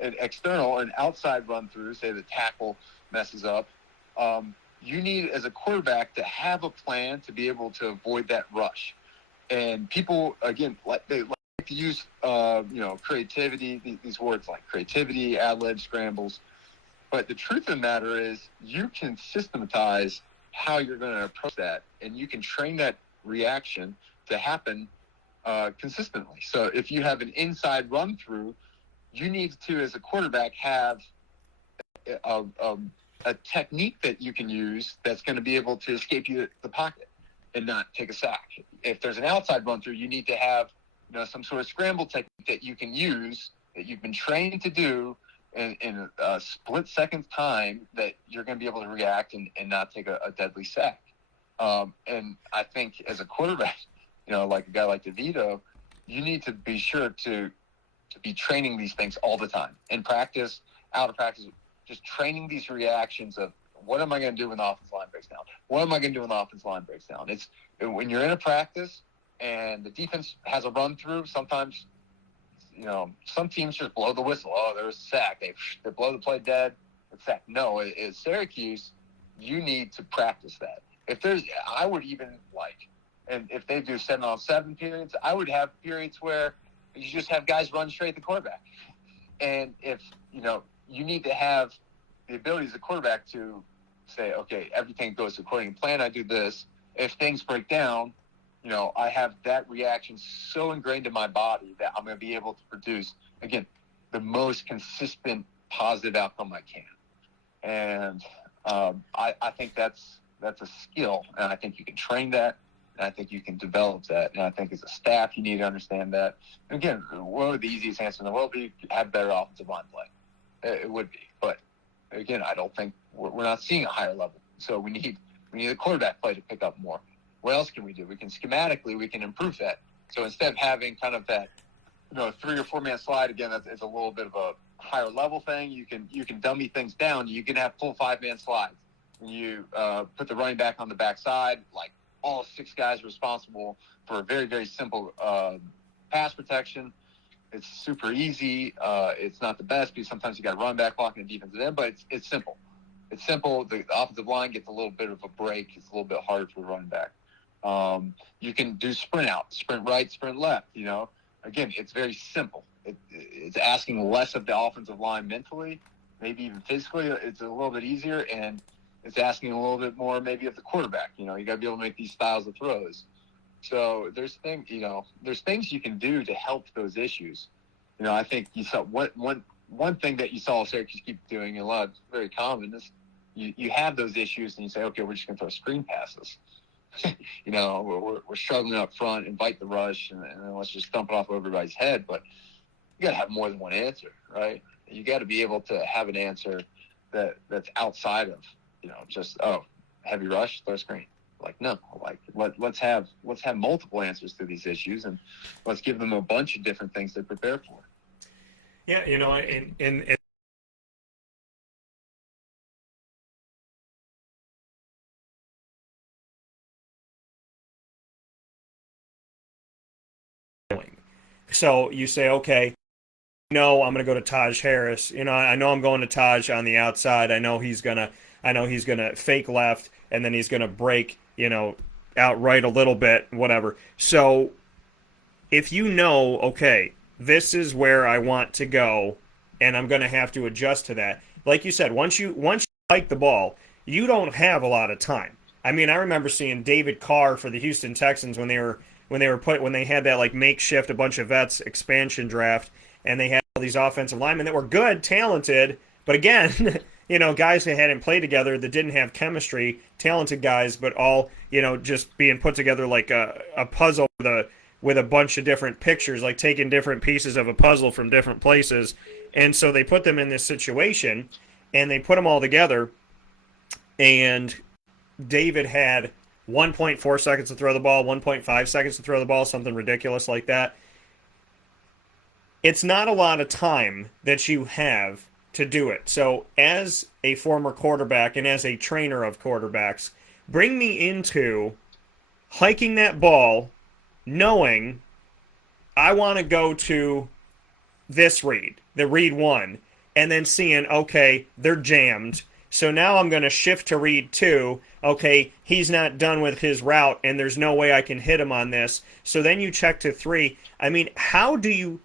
an external, an outside run-through, say the tackle messes up, you need, as a quarterback, to have a plan to be able to avoid that rush. And people, again, they like to use, creativity, these words like creativity, ad-lib, scrambles. But the truth of the matter is you can systematize how you're going to approach that, and you can train that reaction to happen consistently. So if you have an inside run-through, you need to, as a quarterback, have a technique that you can use that's going to be able to escape you the pocket and not take a sack. If there's an outside run through, you need to have some sort of scramble technique that you can use, that you've been trained to do in a split second time, that you're going to be able to react and not take a deadly sack. And I think as a quarterback, like a guy like DeVito, you need to be sure to be training these things all the time, in practice, out of practice, just training these reactions of, what am I going to do when the offensive line breaks down? What am I going to do when the offensive line breaks down? It's when you're in a practice and the defense has a run through, sometimes, some teams just blow the whistle. Oh, there's a sack. They blow the play dead. It's sack. No, it's Syracuse. You need to practice that. I would even and if they do 7-on-7 periods, I would have periods where you just have guys run straight at the quarterback. And if, you need to have the ability as a quarterback to say, okay, everything goes according to plan. I do this. If things break down, I have that reaction so ingrained in my body that I'm going to be able to produce, again, the most consistent positive outcome I can. And I think that's a skill, and I think you can train that, and I think you can develop that. And I think as a staff, you need to understand that. Again, one of the easiest answers in the world would be have better offensive line play. It would be. But, again, I don't think we're not seeing a higher level. So we need the quarterback play to pick up more. What else can we do? We can schematically, we can improve that. So instead of having kind of that, 3 or 4 man slide, again, it's a little bit of a higher level thing. You can dummy things down. You can have full 5-man slides. You put the running back on the backside, like all 6 guys responsible for a very, very simple pass protection. It's super easy. It's not the best because sometimes you got a running back blocking the defensive end, but it's simple. It's simple. The offensive line gets a little bit of a break. It's a little bit harder for the running back. You can do sprint out, sprint right, sprint left. Again, it's very simple. It's asking less of the offensive line mentally, maybe even physically. It's a little bit easier, and it's asking a little bit more maybe of the quarterback. You got to be able to make these styles of throws. So there's things you can do to help those issues. I think you saw one thing that you saw Syracuse keep doing, a lot, very common, is you have those issues and you say, okay, we're just going to throw screen passes. We're struggling up front, invite the rush, and then let's just dump it off everybody's head. But you got to have more than one answer, right? You got to be able to have an answer that's outside of, just, heavy rush, throw screen. No, let's have multiple answers to these issues, and let's give them a bunch of different things to prepare for. Yeah, and so you say, okay, I'm going to go to Taj Harris. I know I'm going to Taj on the outside. I know he's gonna fake left, and then he's gonna break, out right a little bit, whatever. So if okay, this is where I want to go, and I'm going to have to adjust to that. Like you said, once you hike the ball, you don't have a lot of time. I mean, I remember seeing David Carr for the Houston Texans when they had that makeshift a bunch of vets expansion draft, and they had all these offensive linemen that were good, talented, but again, guys that hadn't played together, that didn't have chemistry, talented guys, but all, just being put together like a puzzle with a bunch of different pictures, like taking different pieces of a puzzle from different places. And so they put them in this situation, and they put them all together, and David had 1.4 seconds to throw the ball, 1.5 seconds to throw the ball, something ridiculous like that. It's not a lot of time that you have to do it. So as a former quarterback and as a trainer of quarterbacks, bring me into hiking that ball knowing I want to go to this read, the read 1, and then seeing, okay, they're jammed. So now I'm going to shift to read 2. Okay, he's not done with his route, and there's no way I can hit him on this. So then you check to 3. I mean, how do you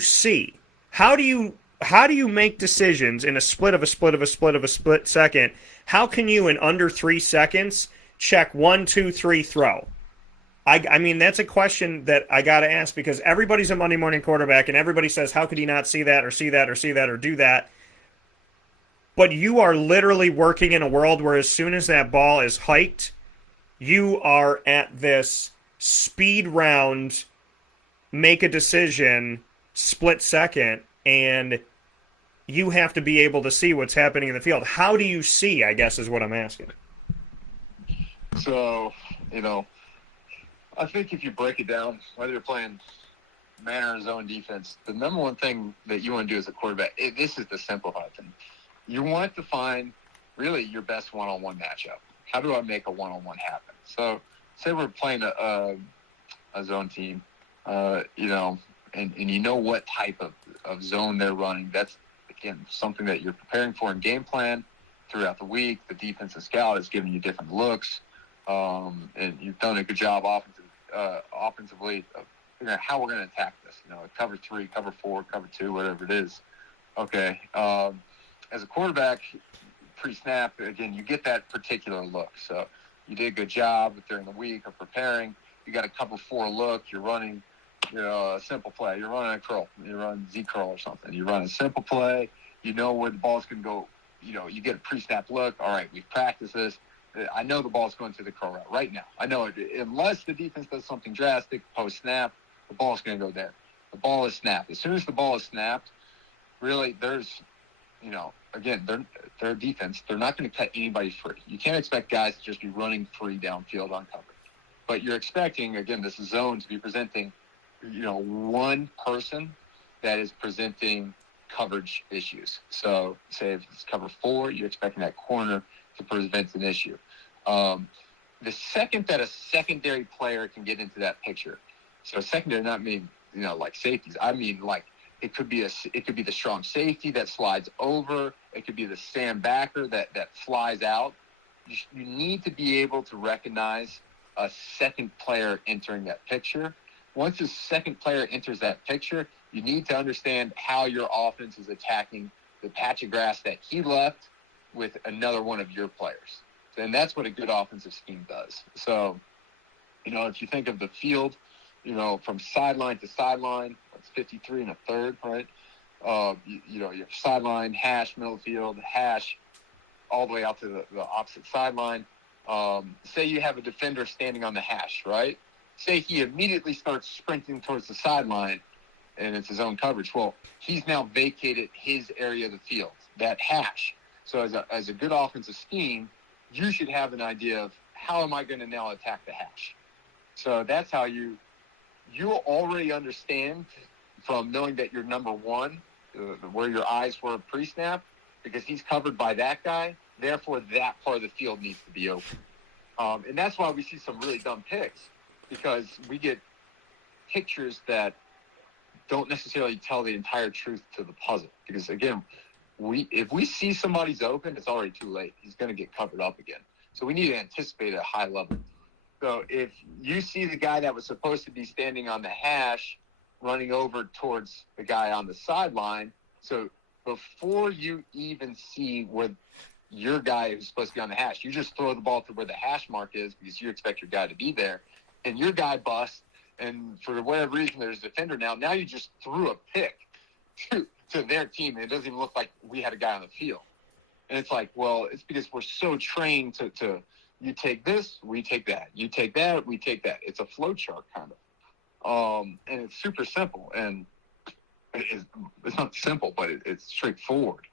see? How do you make decisions in a split of a split of a split of a split second? How can you, in under 3 seconds, check 1, 2, 3, throw? I mean, that's a question that I got to ask, because everybody's a Monday morning quarterback, and everybody says, how could he not see that or see that or see that or do that? But you are literally working in a world where as soon as that ball is hiked, you are at this speed round, make a decision, split second, and you have to be able to see what's happening in the field. How do you see, I guess, is what I'm asking. So, I think if you break it down, whether you're playing man or zone defense, the number one thing that you want to do as a quarterback, this is the simplified thing. You want to find really your best one-on-one matchup. How do I make a one-on-one happen? So, say we're playing a zone team, and you know what type of zone they're running. That's, again, something that you're preparing for in game plan throughout the week. The defensive scout is giving you different looks, and you've done a good job offensively of figuring out how we're going to attack this. Cover 3, cover 4, cover 2, whatever it is. Okay. As a quarterback, pre-snap, again, you get that particular look. So you did a good job during the week of preparing. You got a cover 4 look. You're running, a simple play. You're running a curl. You run Z curl or something. You run a simple play. You know where the ball's going to go. You get a pre-snap look. All right, we've practiced this. I know the ball's going to the curl route right now. I know it. Unless the defense does something drastic post-snap, the ball's going to go there. The ball is snapped. As soon as the ball is snapped, really, there's, again, their defense, they're not going to cut anybody free. You can't expect guys to just be running free downfield on coverage. But you're expecting, again, this zone to be presenting, one person that is presenting coverage issues. So say if it's cover 4, you're expecting that corner to prevent an issue. The second that a secondary player can get into that picture, so secondary not mean, like safeties. I mean, like, it could be the strong safety that slides over. It could be the stand backer that flies out. You need to be able to recognize a second player entering that picture. Once the second player enters that picture, you need to understand how your offense is attacking the patch of grass that he left with another one of your players. And that's what a good offensive scheme does. So, if you think of the field, from sideline to sideline, that's 53 and a third, right? You have sideline, hash, middle field, hash, all the way out to the opposite sideline. Say you have a defender standing on the hash, right? Say he immediately starts sprinting towards the sideline, and it's his own coverage. Well, he's now vacated his area of the field, that hash. So as a good offensive scheme, you should have an idea of how am I going to now attack the hash. So that's how you already understand from knowing that you're number one, where your eyes were pre-snap, because he's covered by that guy. Therefore, that part of the field needs to be open. And that's why we see some really dumb picks, because we get pictures that don't necessarily tell the entire truth to the puzzle. Because, again, if we see somebody's open, it's already too late. He's going to get covered up again. So we need to anticipate at a high level. So if you see the guy that was supposed to be standing on the hash running over towards the guy on the sideline, so before you even see where your guy who's supposed to be on the hash, you just throw the ball to where the hash mark is because you expect your guy to be there, and your guy busts, and for whatever reason there's a defender now you just threw a pick to their team, and it doesn't even look like we had a guy on the field. And it's like, well, it's because we're so trained to you take this, we take that. You take that, we take that. It's a flow chart kind of. And it's super simple. And it's not simple, but it's straightforward.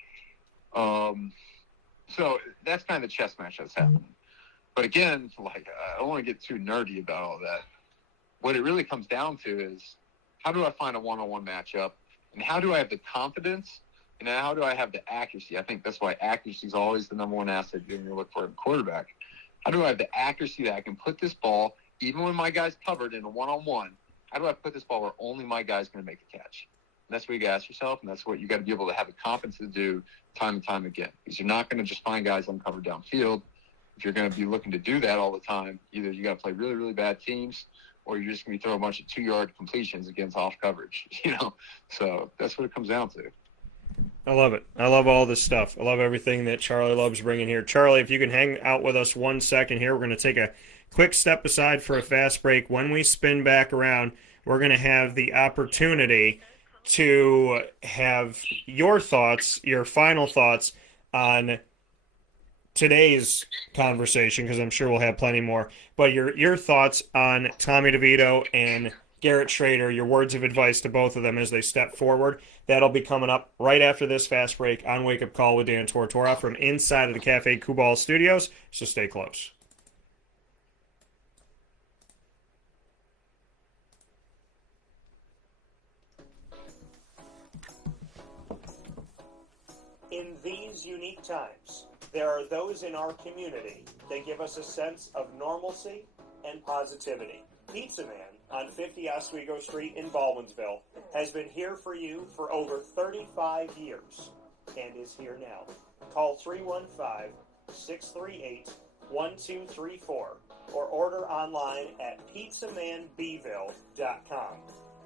So that's kind of the chess match that's happening. But again, like, I don't want to get too nerdy about all that. What it really comes down to is, how do I find a one-on-one matchup? And how do I have the confidence? And how do I have the accuracy? I think that's why accuracy is always the number one asset you're going to look for in a quarterback. How do I have the accuracy that I can put this ball, even when my guy's covered in a one-on-one, how do I put this ball where only my guy's going to make the catch? And that's what you got to ask yourself, and that's what you got to be able to have the confidence to do time and time again. Because you're not going to just find guys uncovered downfield. If you're going to be looking to do that all the time, either you got to play really, really bad teams, or you're just going to be throwing a bunch of 2-yard completions against off coverage, So that's what it comes down to. I love it. I love all this stuff. I love everything that Charley Loeb's bringing here. Charley, if you can hang out with us 1 second here, we're going to take a quick step aside for a fast break. When we spin back around, we're going to have the opportunity to have your thoughts, your final thoughts on today's conversation, because I'm sure we'll have plenty more. But your thoughts on Tommy DeVito and Garrett Shrader, your words of advice to both of them as they step forward. That'll be coming up right after this fast break on Wake Up Call with Dan Tortora from inside of the Cafe Kubal studios. So stay close. In these unique times, there are those in our community that give us a sense of normalcy and positivity. Pizza Man on 50 Oswego Street in Baldwinsville has been here for you for over 35 years and is here now. Call 315-638-1234 or order online at pizzamanbville.com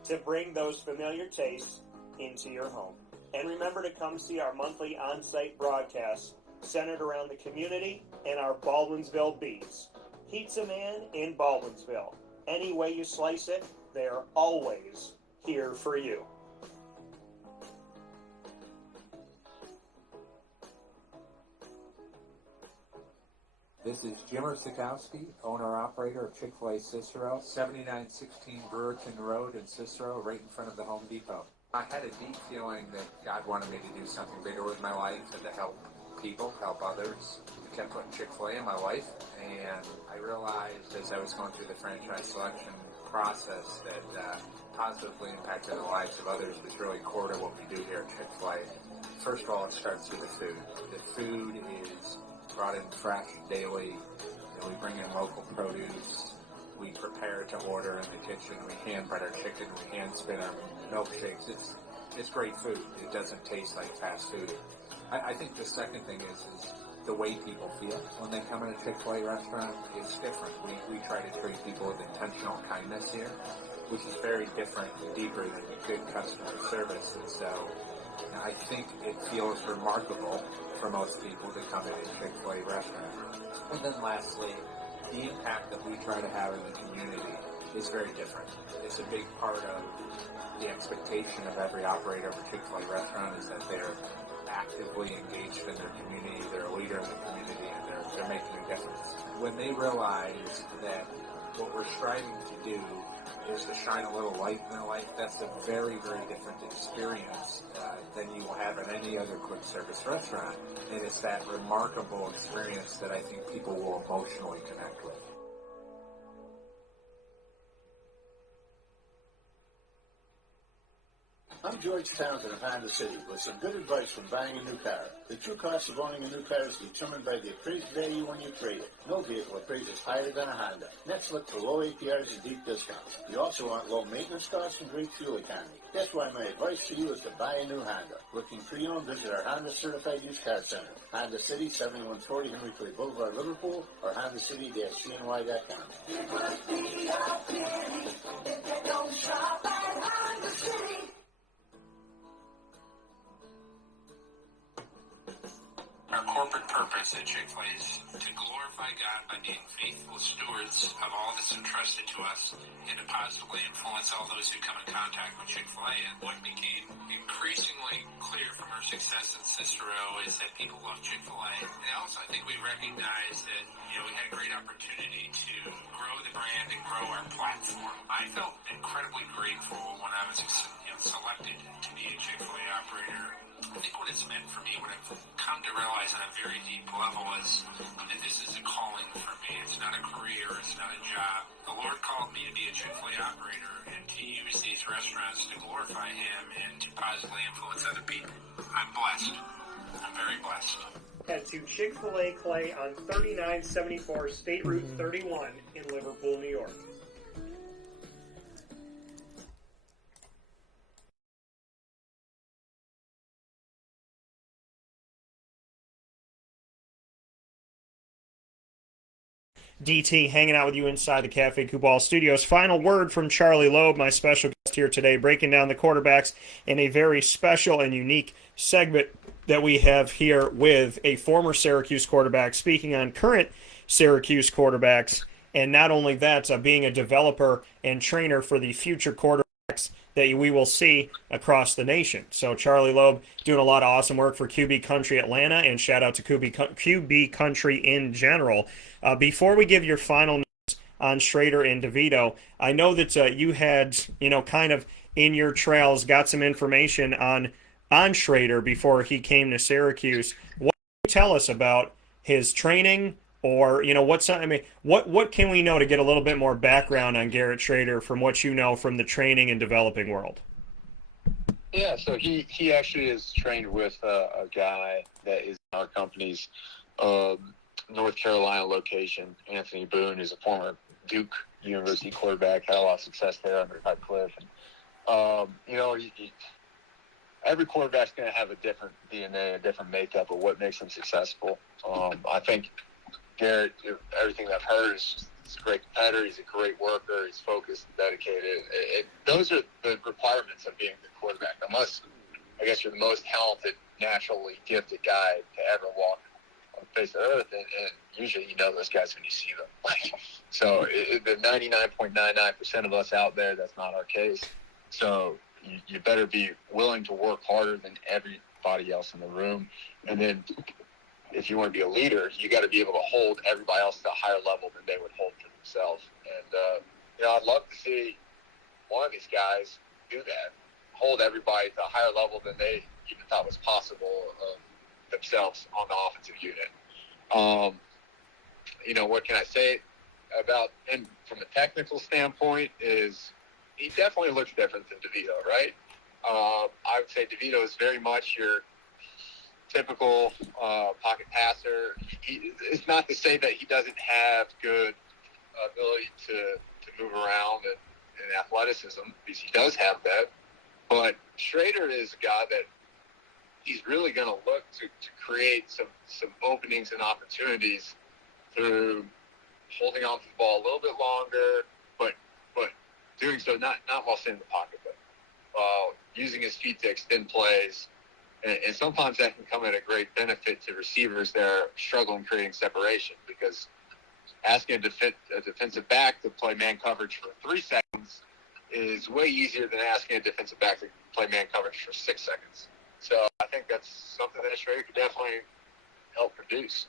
to bring those familiar tastes into your home. And remember to come see our monthly on-site broadcasts centered around the community and our Baldwinsville beats. Pizza Man in Baldwinsville. Any way you slice it, they're always here for you. This is Jimmer Sikowski, owner-operator of Chick-fil-A Cicero, 7916 Brewerton Road in Cicero, right in front of the Home Depot. I had a deep feeling that God wanted me to do something bigger with my life and to help people, help others. I kept putting Chick-fil-A in my life, and I realized as I was going through the franchise selection process that positively impacting the lives of others was really core to what we do here at Chick-fil-A. First of all, it starts with the food. The food is brought in fresh daily. We bring in local produce. We prepare to order in the kitchen. We hand bread our chicken. We hand spin our milkshakes. It's great food. It doesn't taste like fast food. I think the second thing is the way people feel when they come in a Chick-fil-A restaurant is different. We try to treat people with intentional kindness here, which is very different and deeper than good customer service. And so I think it feels remarkable for most people to come in a Chick-fil-A restaurant. And then lastly, the impact that we try to have in the community is very different. It's a big part of the expectation of every operator of a Chick-fil-A restaurant is that they're actively engaged in their community, they're a leader in the community, and they're making a difference. When they realize that what we're striving to do is to shine a little light in their life, that's a very, very different experience than you will have in any other quick service restaurant. And it's that remarkable experience that I think people will emotionally connect with. I'm George Townsend of Honda City with some good advice from buying a new car. The true cost of owning a new car is determined by the appraised value when you trade it. No vehicle appraises higher than a Honda. Next, look for low APRs and deep discounts. You also want low maintenance costs and great fuel economy. That's why my advice to you is to buy a new Honda. Looking pre-owned, visit our Honda Certified Used Car Center. Honda City, 7140 Henry Clay Boulevard, Liverpool, or HondaCity-CNY.com. It must be a pity if they don't shop at Honda City. Our corporate purpose at Chick-fil-A is to glorify God by being faithful stewards of all that's entrusted to us and to positively influence all those who come in contact with Chick-fil-A. And what became increasingly clear from our success in Cicero is that people love Chick-fil-A. And also, I think we recognize that, we had a great opportunity to grow the brand and grow our platform. I felt incredibly grateful when I was selected to be a Chick-fil-A operator. I think what it's meant for me, what I've come to realize on a very deep level is that this is a calling for me. It's not a career. It's not a job. The Lord called me to be a Chick-fil-A operator and to use these restaurants to glorify Him and to positively influence other people. I'm blessed. I'm very blessed. Head to Chick-fil-A Clay on 3974 State Route 31 in Liverpool, New York. DT hanging out with you inside the Cafe Kubal Studios. Final word from Charley Loeb, my special guest here today, breaking down the quarterbacks in a very special and unique segment that we have here with a former Syracuse quarterback speaking on current Syracuse quarterbacks, and not only that, being a developer and trainer for the future quarterbacks that we will see across the nation. So Charley Loeb doing a lot of awesome work for QB Country Atlanta, and shout out to QB Country in general. Before we give your final notes on Shrader and DeVito, I know that you had, kind of in your trails got some information on Shrader before he came to Syracuse. What can you tell us about his training, or what can we know to get a little bit more background on Garrett Shrader from what you know from the training and developing world? Yeah, so he actually is trained with a guy that is in our company's North Carolina location, Anthony Boone, who's a former Duke University quarterback, had a lot of success there under Cliff. And every quarterback's going to have a different DNA, a different makeup of what makes them successful. I think Garrett, everything I've heard, is he's a great competitor. He's a great worker. He's focused and dedicated. Those are the requirements of being a good quarterback. Unless, I guess, you're the most talented, naturally gifted guy to ever walk on the face of the earth, and usually you know those guys when you see them. So the 99.99% of us out there, that's not our case. So you better be willing to work harder than everybody else in the room. And then if you want to be a leader, you got to be able to hold everybody else to a higher level than they would hold for themselves. And, I'd love to see one of these guys do that, hold everybody to a higher level than they even thought was possible themselves on the offensive unit. What can I say about him from a technical standpoint is he definitely looks different than DeVito, right? I would say DeVito is very much your typical pocket passer. It's not to say that he doesn't have good ability to move around and athleticism, because he does have that. But Shrader is a guy that he's really going to look to create some openings and opportunities through holding on to the ball a little bit longer, but doing so not while staying in the pocket, but using his feet to extend plays. And sometimes that can come at a great benefit to receivers that are struggling creating separation, because asking a defensive back to play man coverage for 3 seconds is way easier than asking a defensive back to play man coverage for 6 seconds. So I think that's something that Shrader could definitely help produce.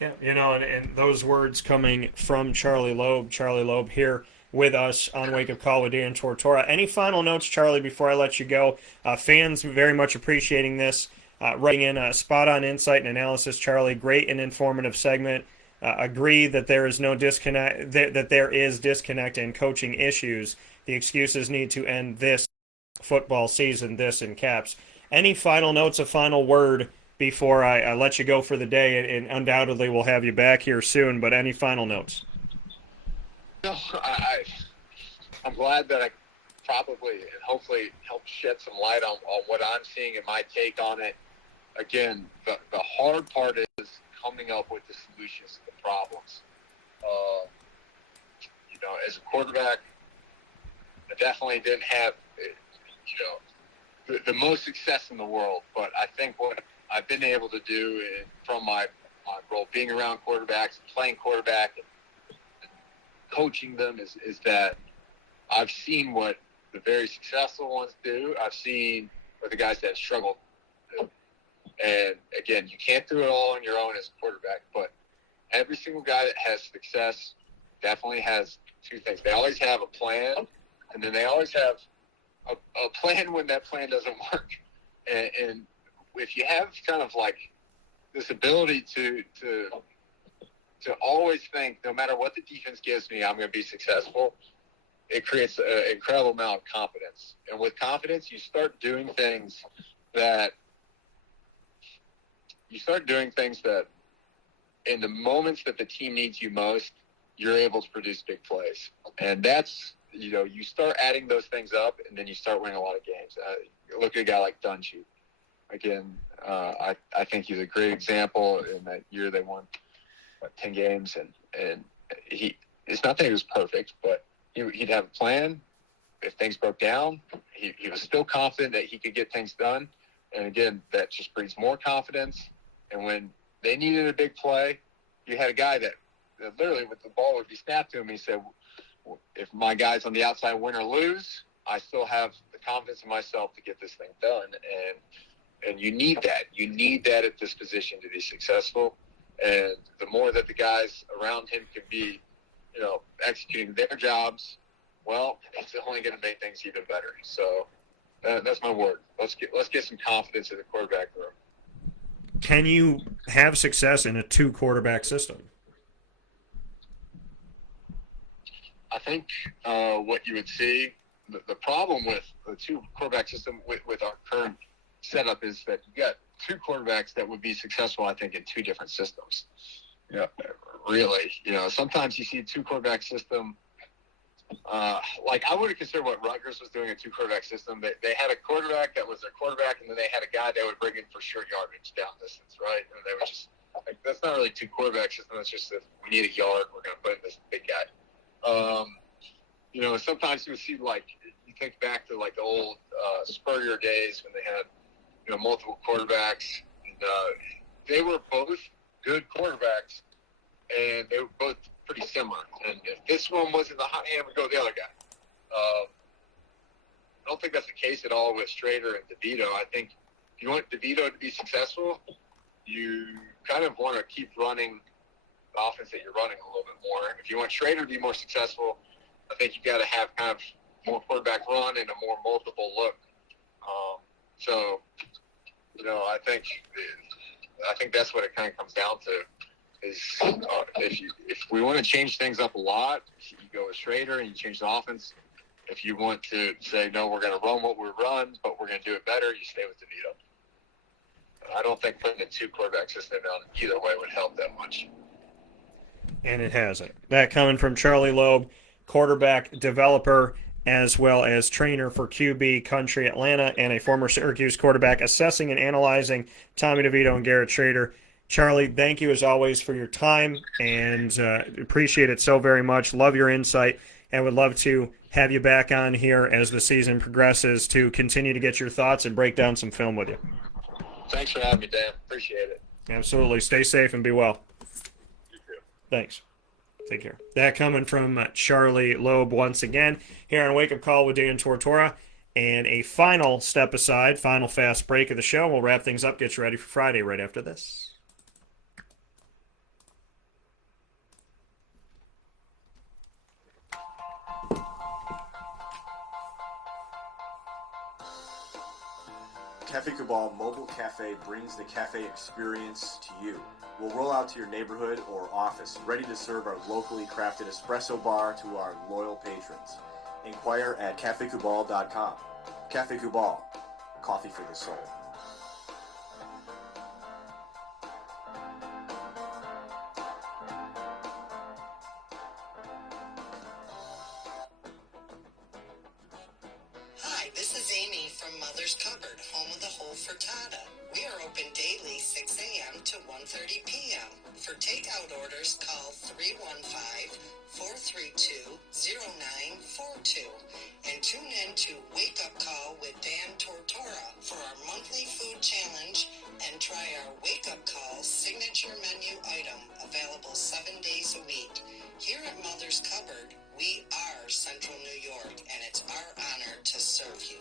Yeah, and those words coming from Charley Loeb here with us on Wake Up Call with Dan Tortora. Any final notes, Charley, before I let you go? Fans very much appreciating this. Writing in a spot-on insight and analysis, Charley. Great and informative segment. Agree that there is no disconnect. That there is disconnect and coaching issues. The excuses need to end this football season. This in caps. Any final notes? A final word before I let you go for the day, and undoubtedly we'll have you back here soon. But any final notes? No, I'm glad that I probably and hopefully helped shed some light on what I'm seeing and my take on it. Again, the hard part is coming up with the solutions to the problems. As a quarterback, I definitely didn't have, the most success in the world. But I think what I've been able to do from my role, being around quarterbacks, playing quarterback, and coaching them, is that I've seen what the very successful ones do. I've seen what the guys that struggle do. And again, you can't do it all on your own as a quarterback, but every single guy that has success definitely has two things. They always have a plan, and then they always have a plan when that plan doesn't work. And if you have kind of like this ability to always think, no matter what the defense gives me, I'm going to be successful, it creates an incredible amount of confidence. And with confidence, you start doing things that in the moments that the team needs you most, you're able to produce big plays. And that's, you start adding those things up, and then you start winning a lot of games. Look at a guy like Dungy. Again, I think he's a great example. In that year they won 10 games, and it's not that he was perfect, but he'd have a plan. If things broke down, he was still confident that he could get things done. And again, that just brings more confidence. And when they needed a big play, you had a guy that literally, with the ball would be snapped to him, he said, if my guys on the outside win or lose, I still have the confidence in myself to get this thing done. And you need that. You need that at this position to be successful. And the more that the guys around him can be, executing their jobs, well, it's only going to make things even better. So that's my word. Let's get some confidence in the quarterback room. Can you have success in a 2-quarterback system? I think what you would see, the problem with the 2-quarterback system with our current setup is that you got 2 quarterbacks that would be successful, I think, in 2 different systems. Really, sometimes you see a 2-quarterback system. Like I wouldn't consider what Rutgers was doing a 2-quarterback system. They had a quarterback that was their quarterback, and then they had a guy they would bring in for short yardage down distance, right? And they were just like, that's not really 2-quarterback system. It's just if we need a yard, we're going to put in this big guy. Sometimes you see, like, you think back to like the old Spurrier days when they had multiple quarterbacks. And, they were both good quarterbacks, and they were both pretty similar. And if this one was in the hot hand, we go the other guy. I don't think that's the case at all with Shrader and DeVito. I think if you want DeVito to be successful, you kind of want to keep running the offense that you're running a little bit more. If you want Shrader to be more successful, I think you got to have kind of more quarterback run and a more multiple look. I think that's what it kind of comes down to. Is if we want to change things up a lot, you go with Shrader and you change the offense. If you want to say, no, we're going to run what we run, but we're going to do it better, you stay with DeVito. I don't think putting a 2-quarterback system on either way would help that much. And it hasn't. That coming from Charley Loeb, quarterback developer as well as trainer for QB Country Atlanta, and a former Syracuse quarterback, assessing and analyzing Tommy DeVito and Garrett Shrader. Charley, thank you as always for your time, and appreciate it so very much. Love your insight, and would love to have you back on here as the season progresses to continue to get your thoughts and break down some film with you. Thanks for having me, Dan. Appreciate it. Absolutely. Stay safe and be well. You too. Thanks. Take care. That coming from Charley Loeb once again here on Wake Up Call with Dan Tortora. And a final step aside, final fast break of the show. We'll wrap things up, get you ready for Friday right after this. Cafe Cabal Mobile Cafe brings the cafe experience to you. We'll roll out to your neighborhood or office, ready to serve our locally crafted espresso bar to our loyal patrons. Inquire at cafecubal.com. Cafe Cabal, coffee for the soul. Hi, this is Amy from Mother's Cupboard, home of the whole frittata. We are open daily 6 a.m. to 1:30 p.m. For takeout orders, call 315-432-0942 and tune in to Wake Up Call with Dan Tortora for our monthly food challenge, and try our Wake Up Call signature menu item, available 7 days a week. Here at Mother's Cupboard, we are Central New York, and it's our honor to serve you.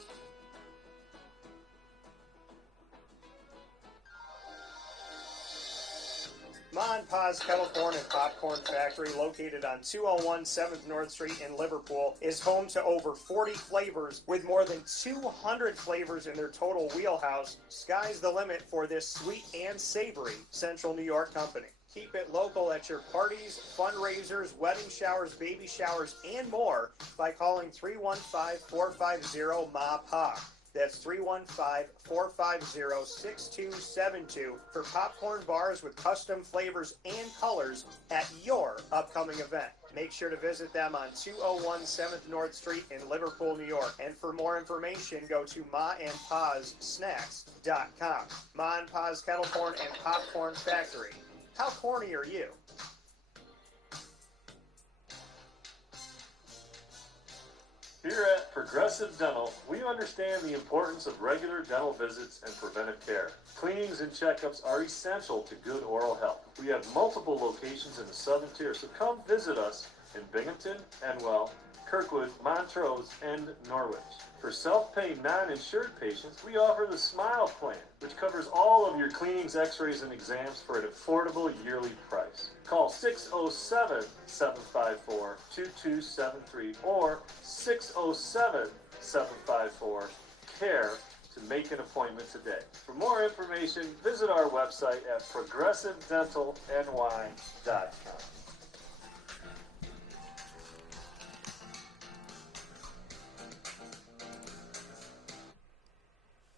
Ma and Pa's Kettle Corn and Popcorn Factory, located on 201 7th North Street in Liverpool, is home to over 40 flavors with more than 200 flavors in their total wheelhouse. Sky's the limit for this sweet and savory Central New York company. Keep it local at your parties, fundraisers, wedding showers, baby showers, and more by calling 315-450-MA-PA. That's 315-450-6272 for popcorn bars with custom flavors and colors at your upcoming event. Make sure to visit them on 201 7th North Street in Liverpool, New York. And for more information, go to maandpazsnacks.com. Ma and Pa's Kettle Corn and Popcorn Factory. How corny are you? Here at Progressive Dental, we understand the importance of regular dental visits and preventive care. Cleanings and checkups are essential to good oral health. We have multiple locations in the southern tier, so come visit us in Binghamton, Enwell, Kirkwood, Montrose, and Norwich. For self-pay non-insured patients, we offer the Smile Plan, which covers all of your cleanings, x-rays, and exams for an affordable yearly price. Call 607-754-2273 or 607-754-CARE to make an appointment today. For more information, visit our website at progressivedentalny.com.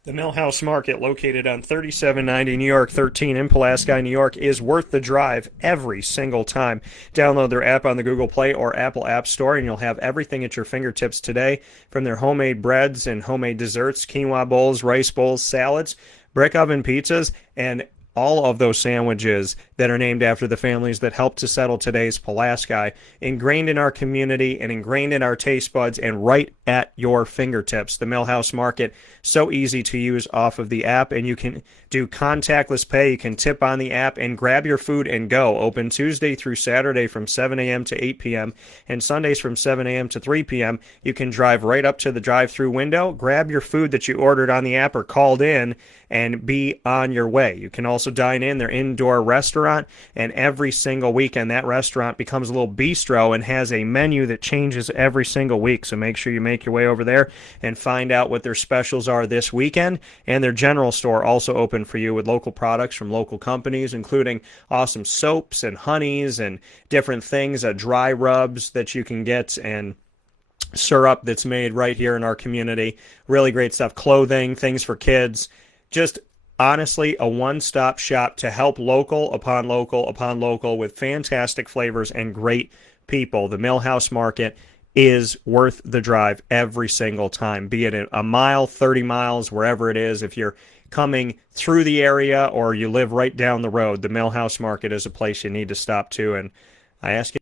The Millhouse Market, located on 3790 New York 13 in Pulaski, New York, is worth the drive every single time. Download their app on the Google Play or Apple App Store, and you'll have everything at your fingertips today, from their homemade breads and homemade desserts, quinoa bowls, rice bowls, salads, brick oven pizzas, and all of those sandwiches that are named after the families that helped to settle today's Pulaski, ingrained in our community and ingrained in our taste buds and right at your fingertips. The Millhouse Market, so easy to use off of the app, and you can do contactless pay. You can tip on the app and grab your food and go. Open Tuesday through Saturday from 7 a.m. to 8 p.m. and Sundays from 7 a.m. to 3 p.m. You can drive right up to the drive-through window, grab your food that you ordered on the app or called in, and be on your way. You can also dine in their indoor restaurant, and every single weekend that restaurant becomes a little bistro and has a menu that changes every single week. So make sure you make your way over there and find out what their specials are this weekend. And their general store also open for you with local products from local companies, including awesome soaps and honeys and different things, dry rubs that you can get, and syrup that's made right here in our community. Really great stuff. Clothing, things for kids. Just honestly a one-stop shop to help local upon local upon local with fantastic flavors and great people. The Millhouse Market is worth the drive every single time, be it a mile, 30 miles, wherever it is. If you're coming through the area or you live right down the road, the Millhouse Market is a place you need to stop to. And I ask you,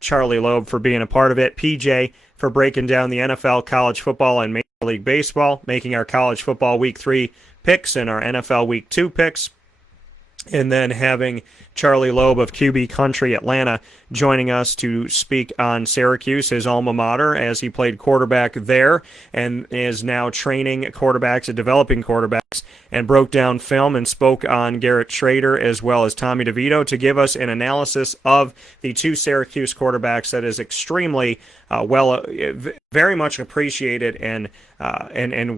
Charley Loeb for being a part of it, PJ for breaking down the NFL, college football, and Major League Baseball, making our college football Week 3 picks and our NFL Week 2 picks, and then having Charley Loeb of QB Country Atlanta joining us to speak on Syracuse, his alma mater, as he played quarterback there and is now training quarterbacks and developing quarterbacks, and broke down film and spoke on Garrett Shrader as well as Tommy DeVito to give us an analysis of the two Syracuse quarterbacks that is extremely very much appreciated and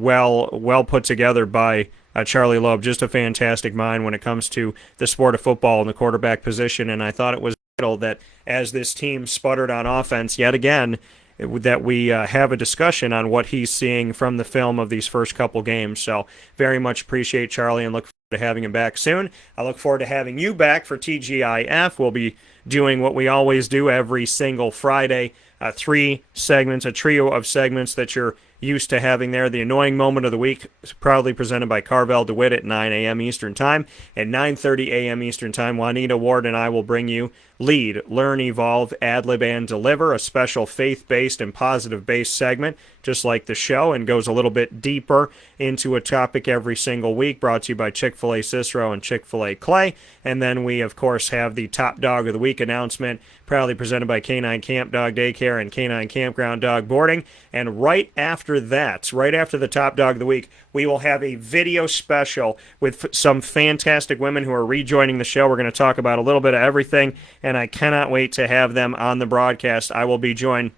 well put together by Charley Loeb. Just a fantastic mind when it comes to the sport of football and the quarterback position, and I thought it was vital that as this team sputtered on offense yet again, that we have a discussion on what he's seeing from the film of these first couple games. So very much appreciate Charley and look forward to having him back soon. I look forward to having you back for TGIF. We'll be doing what we always do every single Friday, 3 segments, a trio of segments that you're used to having there. The Annoying Moment of the Week is proudly presented by Carvel DeWitt at 9 a.m. Eastern Time. At 9:30 a.m. Eastern Time, Juanita Ward and I will bring you Lead, Learn, Evolve, Ad-Lib, and Deliver, a special faith-based and positive-based segment, just like the show, and goes a little bit deeper into a topic every single week, brought to you by Chick-fil-A Cicero and Chick-fil-A Clay. And then we, of course, have the Top Dog of the Week announcement, proudly presented by Canine Camp Dog Daycare and Canine Campground Dog Boarding. And right after that, right after the Top Dog of the Week, we will have a video special with some fantastic women who are rejoining the show. We're going to talk about a little bit of everything, and I cannot wait to have them on the broadcast. I will be joined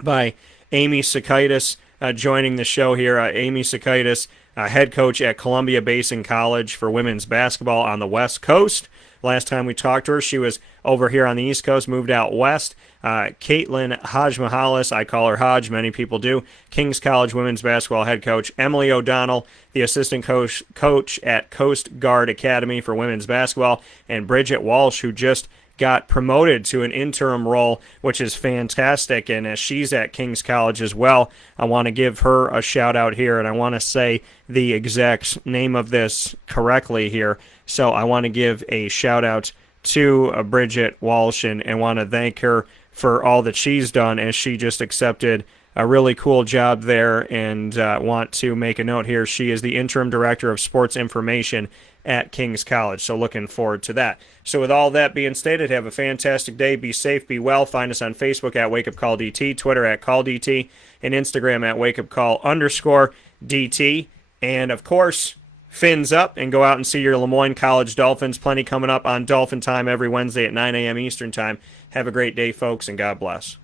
by Amy Sakaitis joining the show here. Amy Sakaitis, head coach at Columbia Basin College for women's basketball on the West Coast. Last time we talked to her, she was over here on the East Coast, moved out west. Caitlin Hodge-Mahalis, I call her Hodge, many people do, King's College women's basketball head coach. Emily O'Donnell, the assistant coach at Coast Guard Academy for women's basketball. And Bridget Walsh, who just got promoted to an interim role, which is fantastic. And as she's at King's College as well, I want to give her a shout out here, and I want to say the exact name of this correctly here. So I want to give a shout out to Bridget Walsh and want to thank her for all that she's done, as she just accepted a really cool job there, and want to make a note here. She is the interim director of sports information at King's College, so looking forward to that. So with all that being stated, have a fantastic day. Be safe, be well. Find us on Facebook at WakeUpCallDT, Twitter at CallDT, and Instagram at WakeUpCall_DT. And, of course, fins up and go out and see your Lemoyne College Dolphins. Plenty coming up on Dolphin Time every Wednesday at 9 a.m. Eastern Time. Have a great day, folks, and God bless.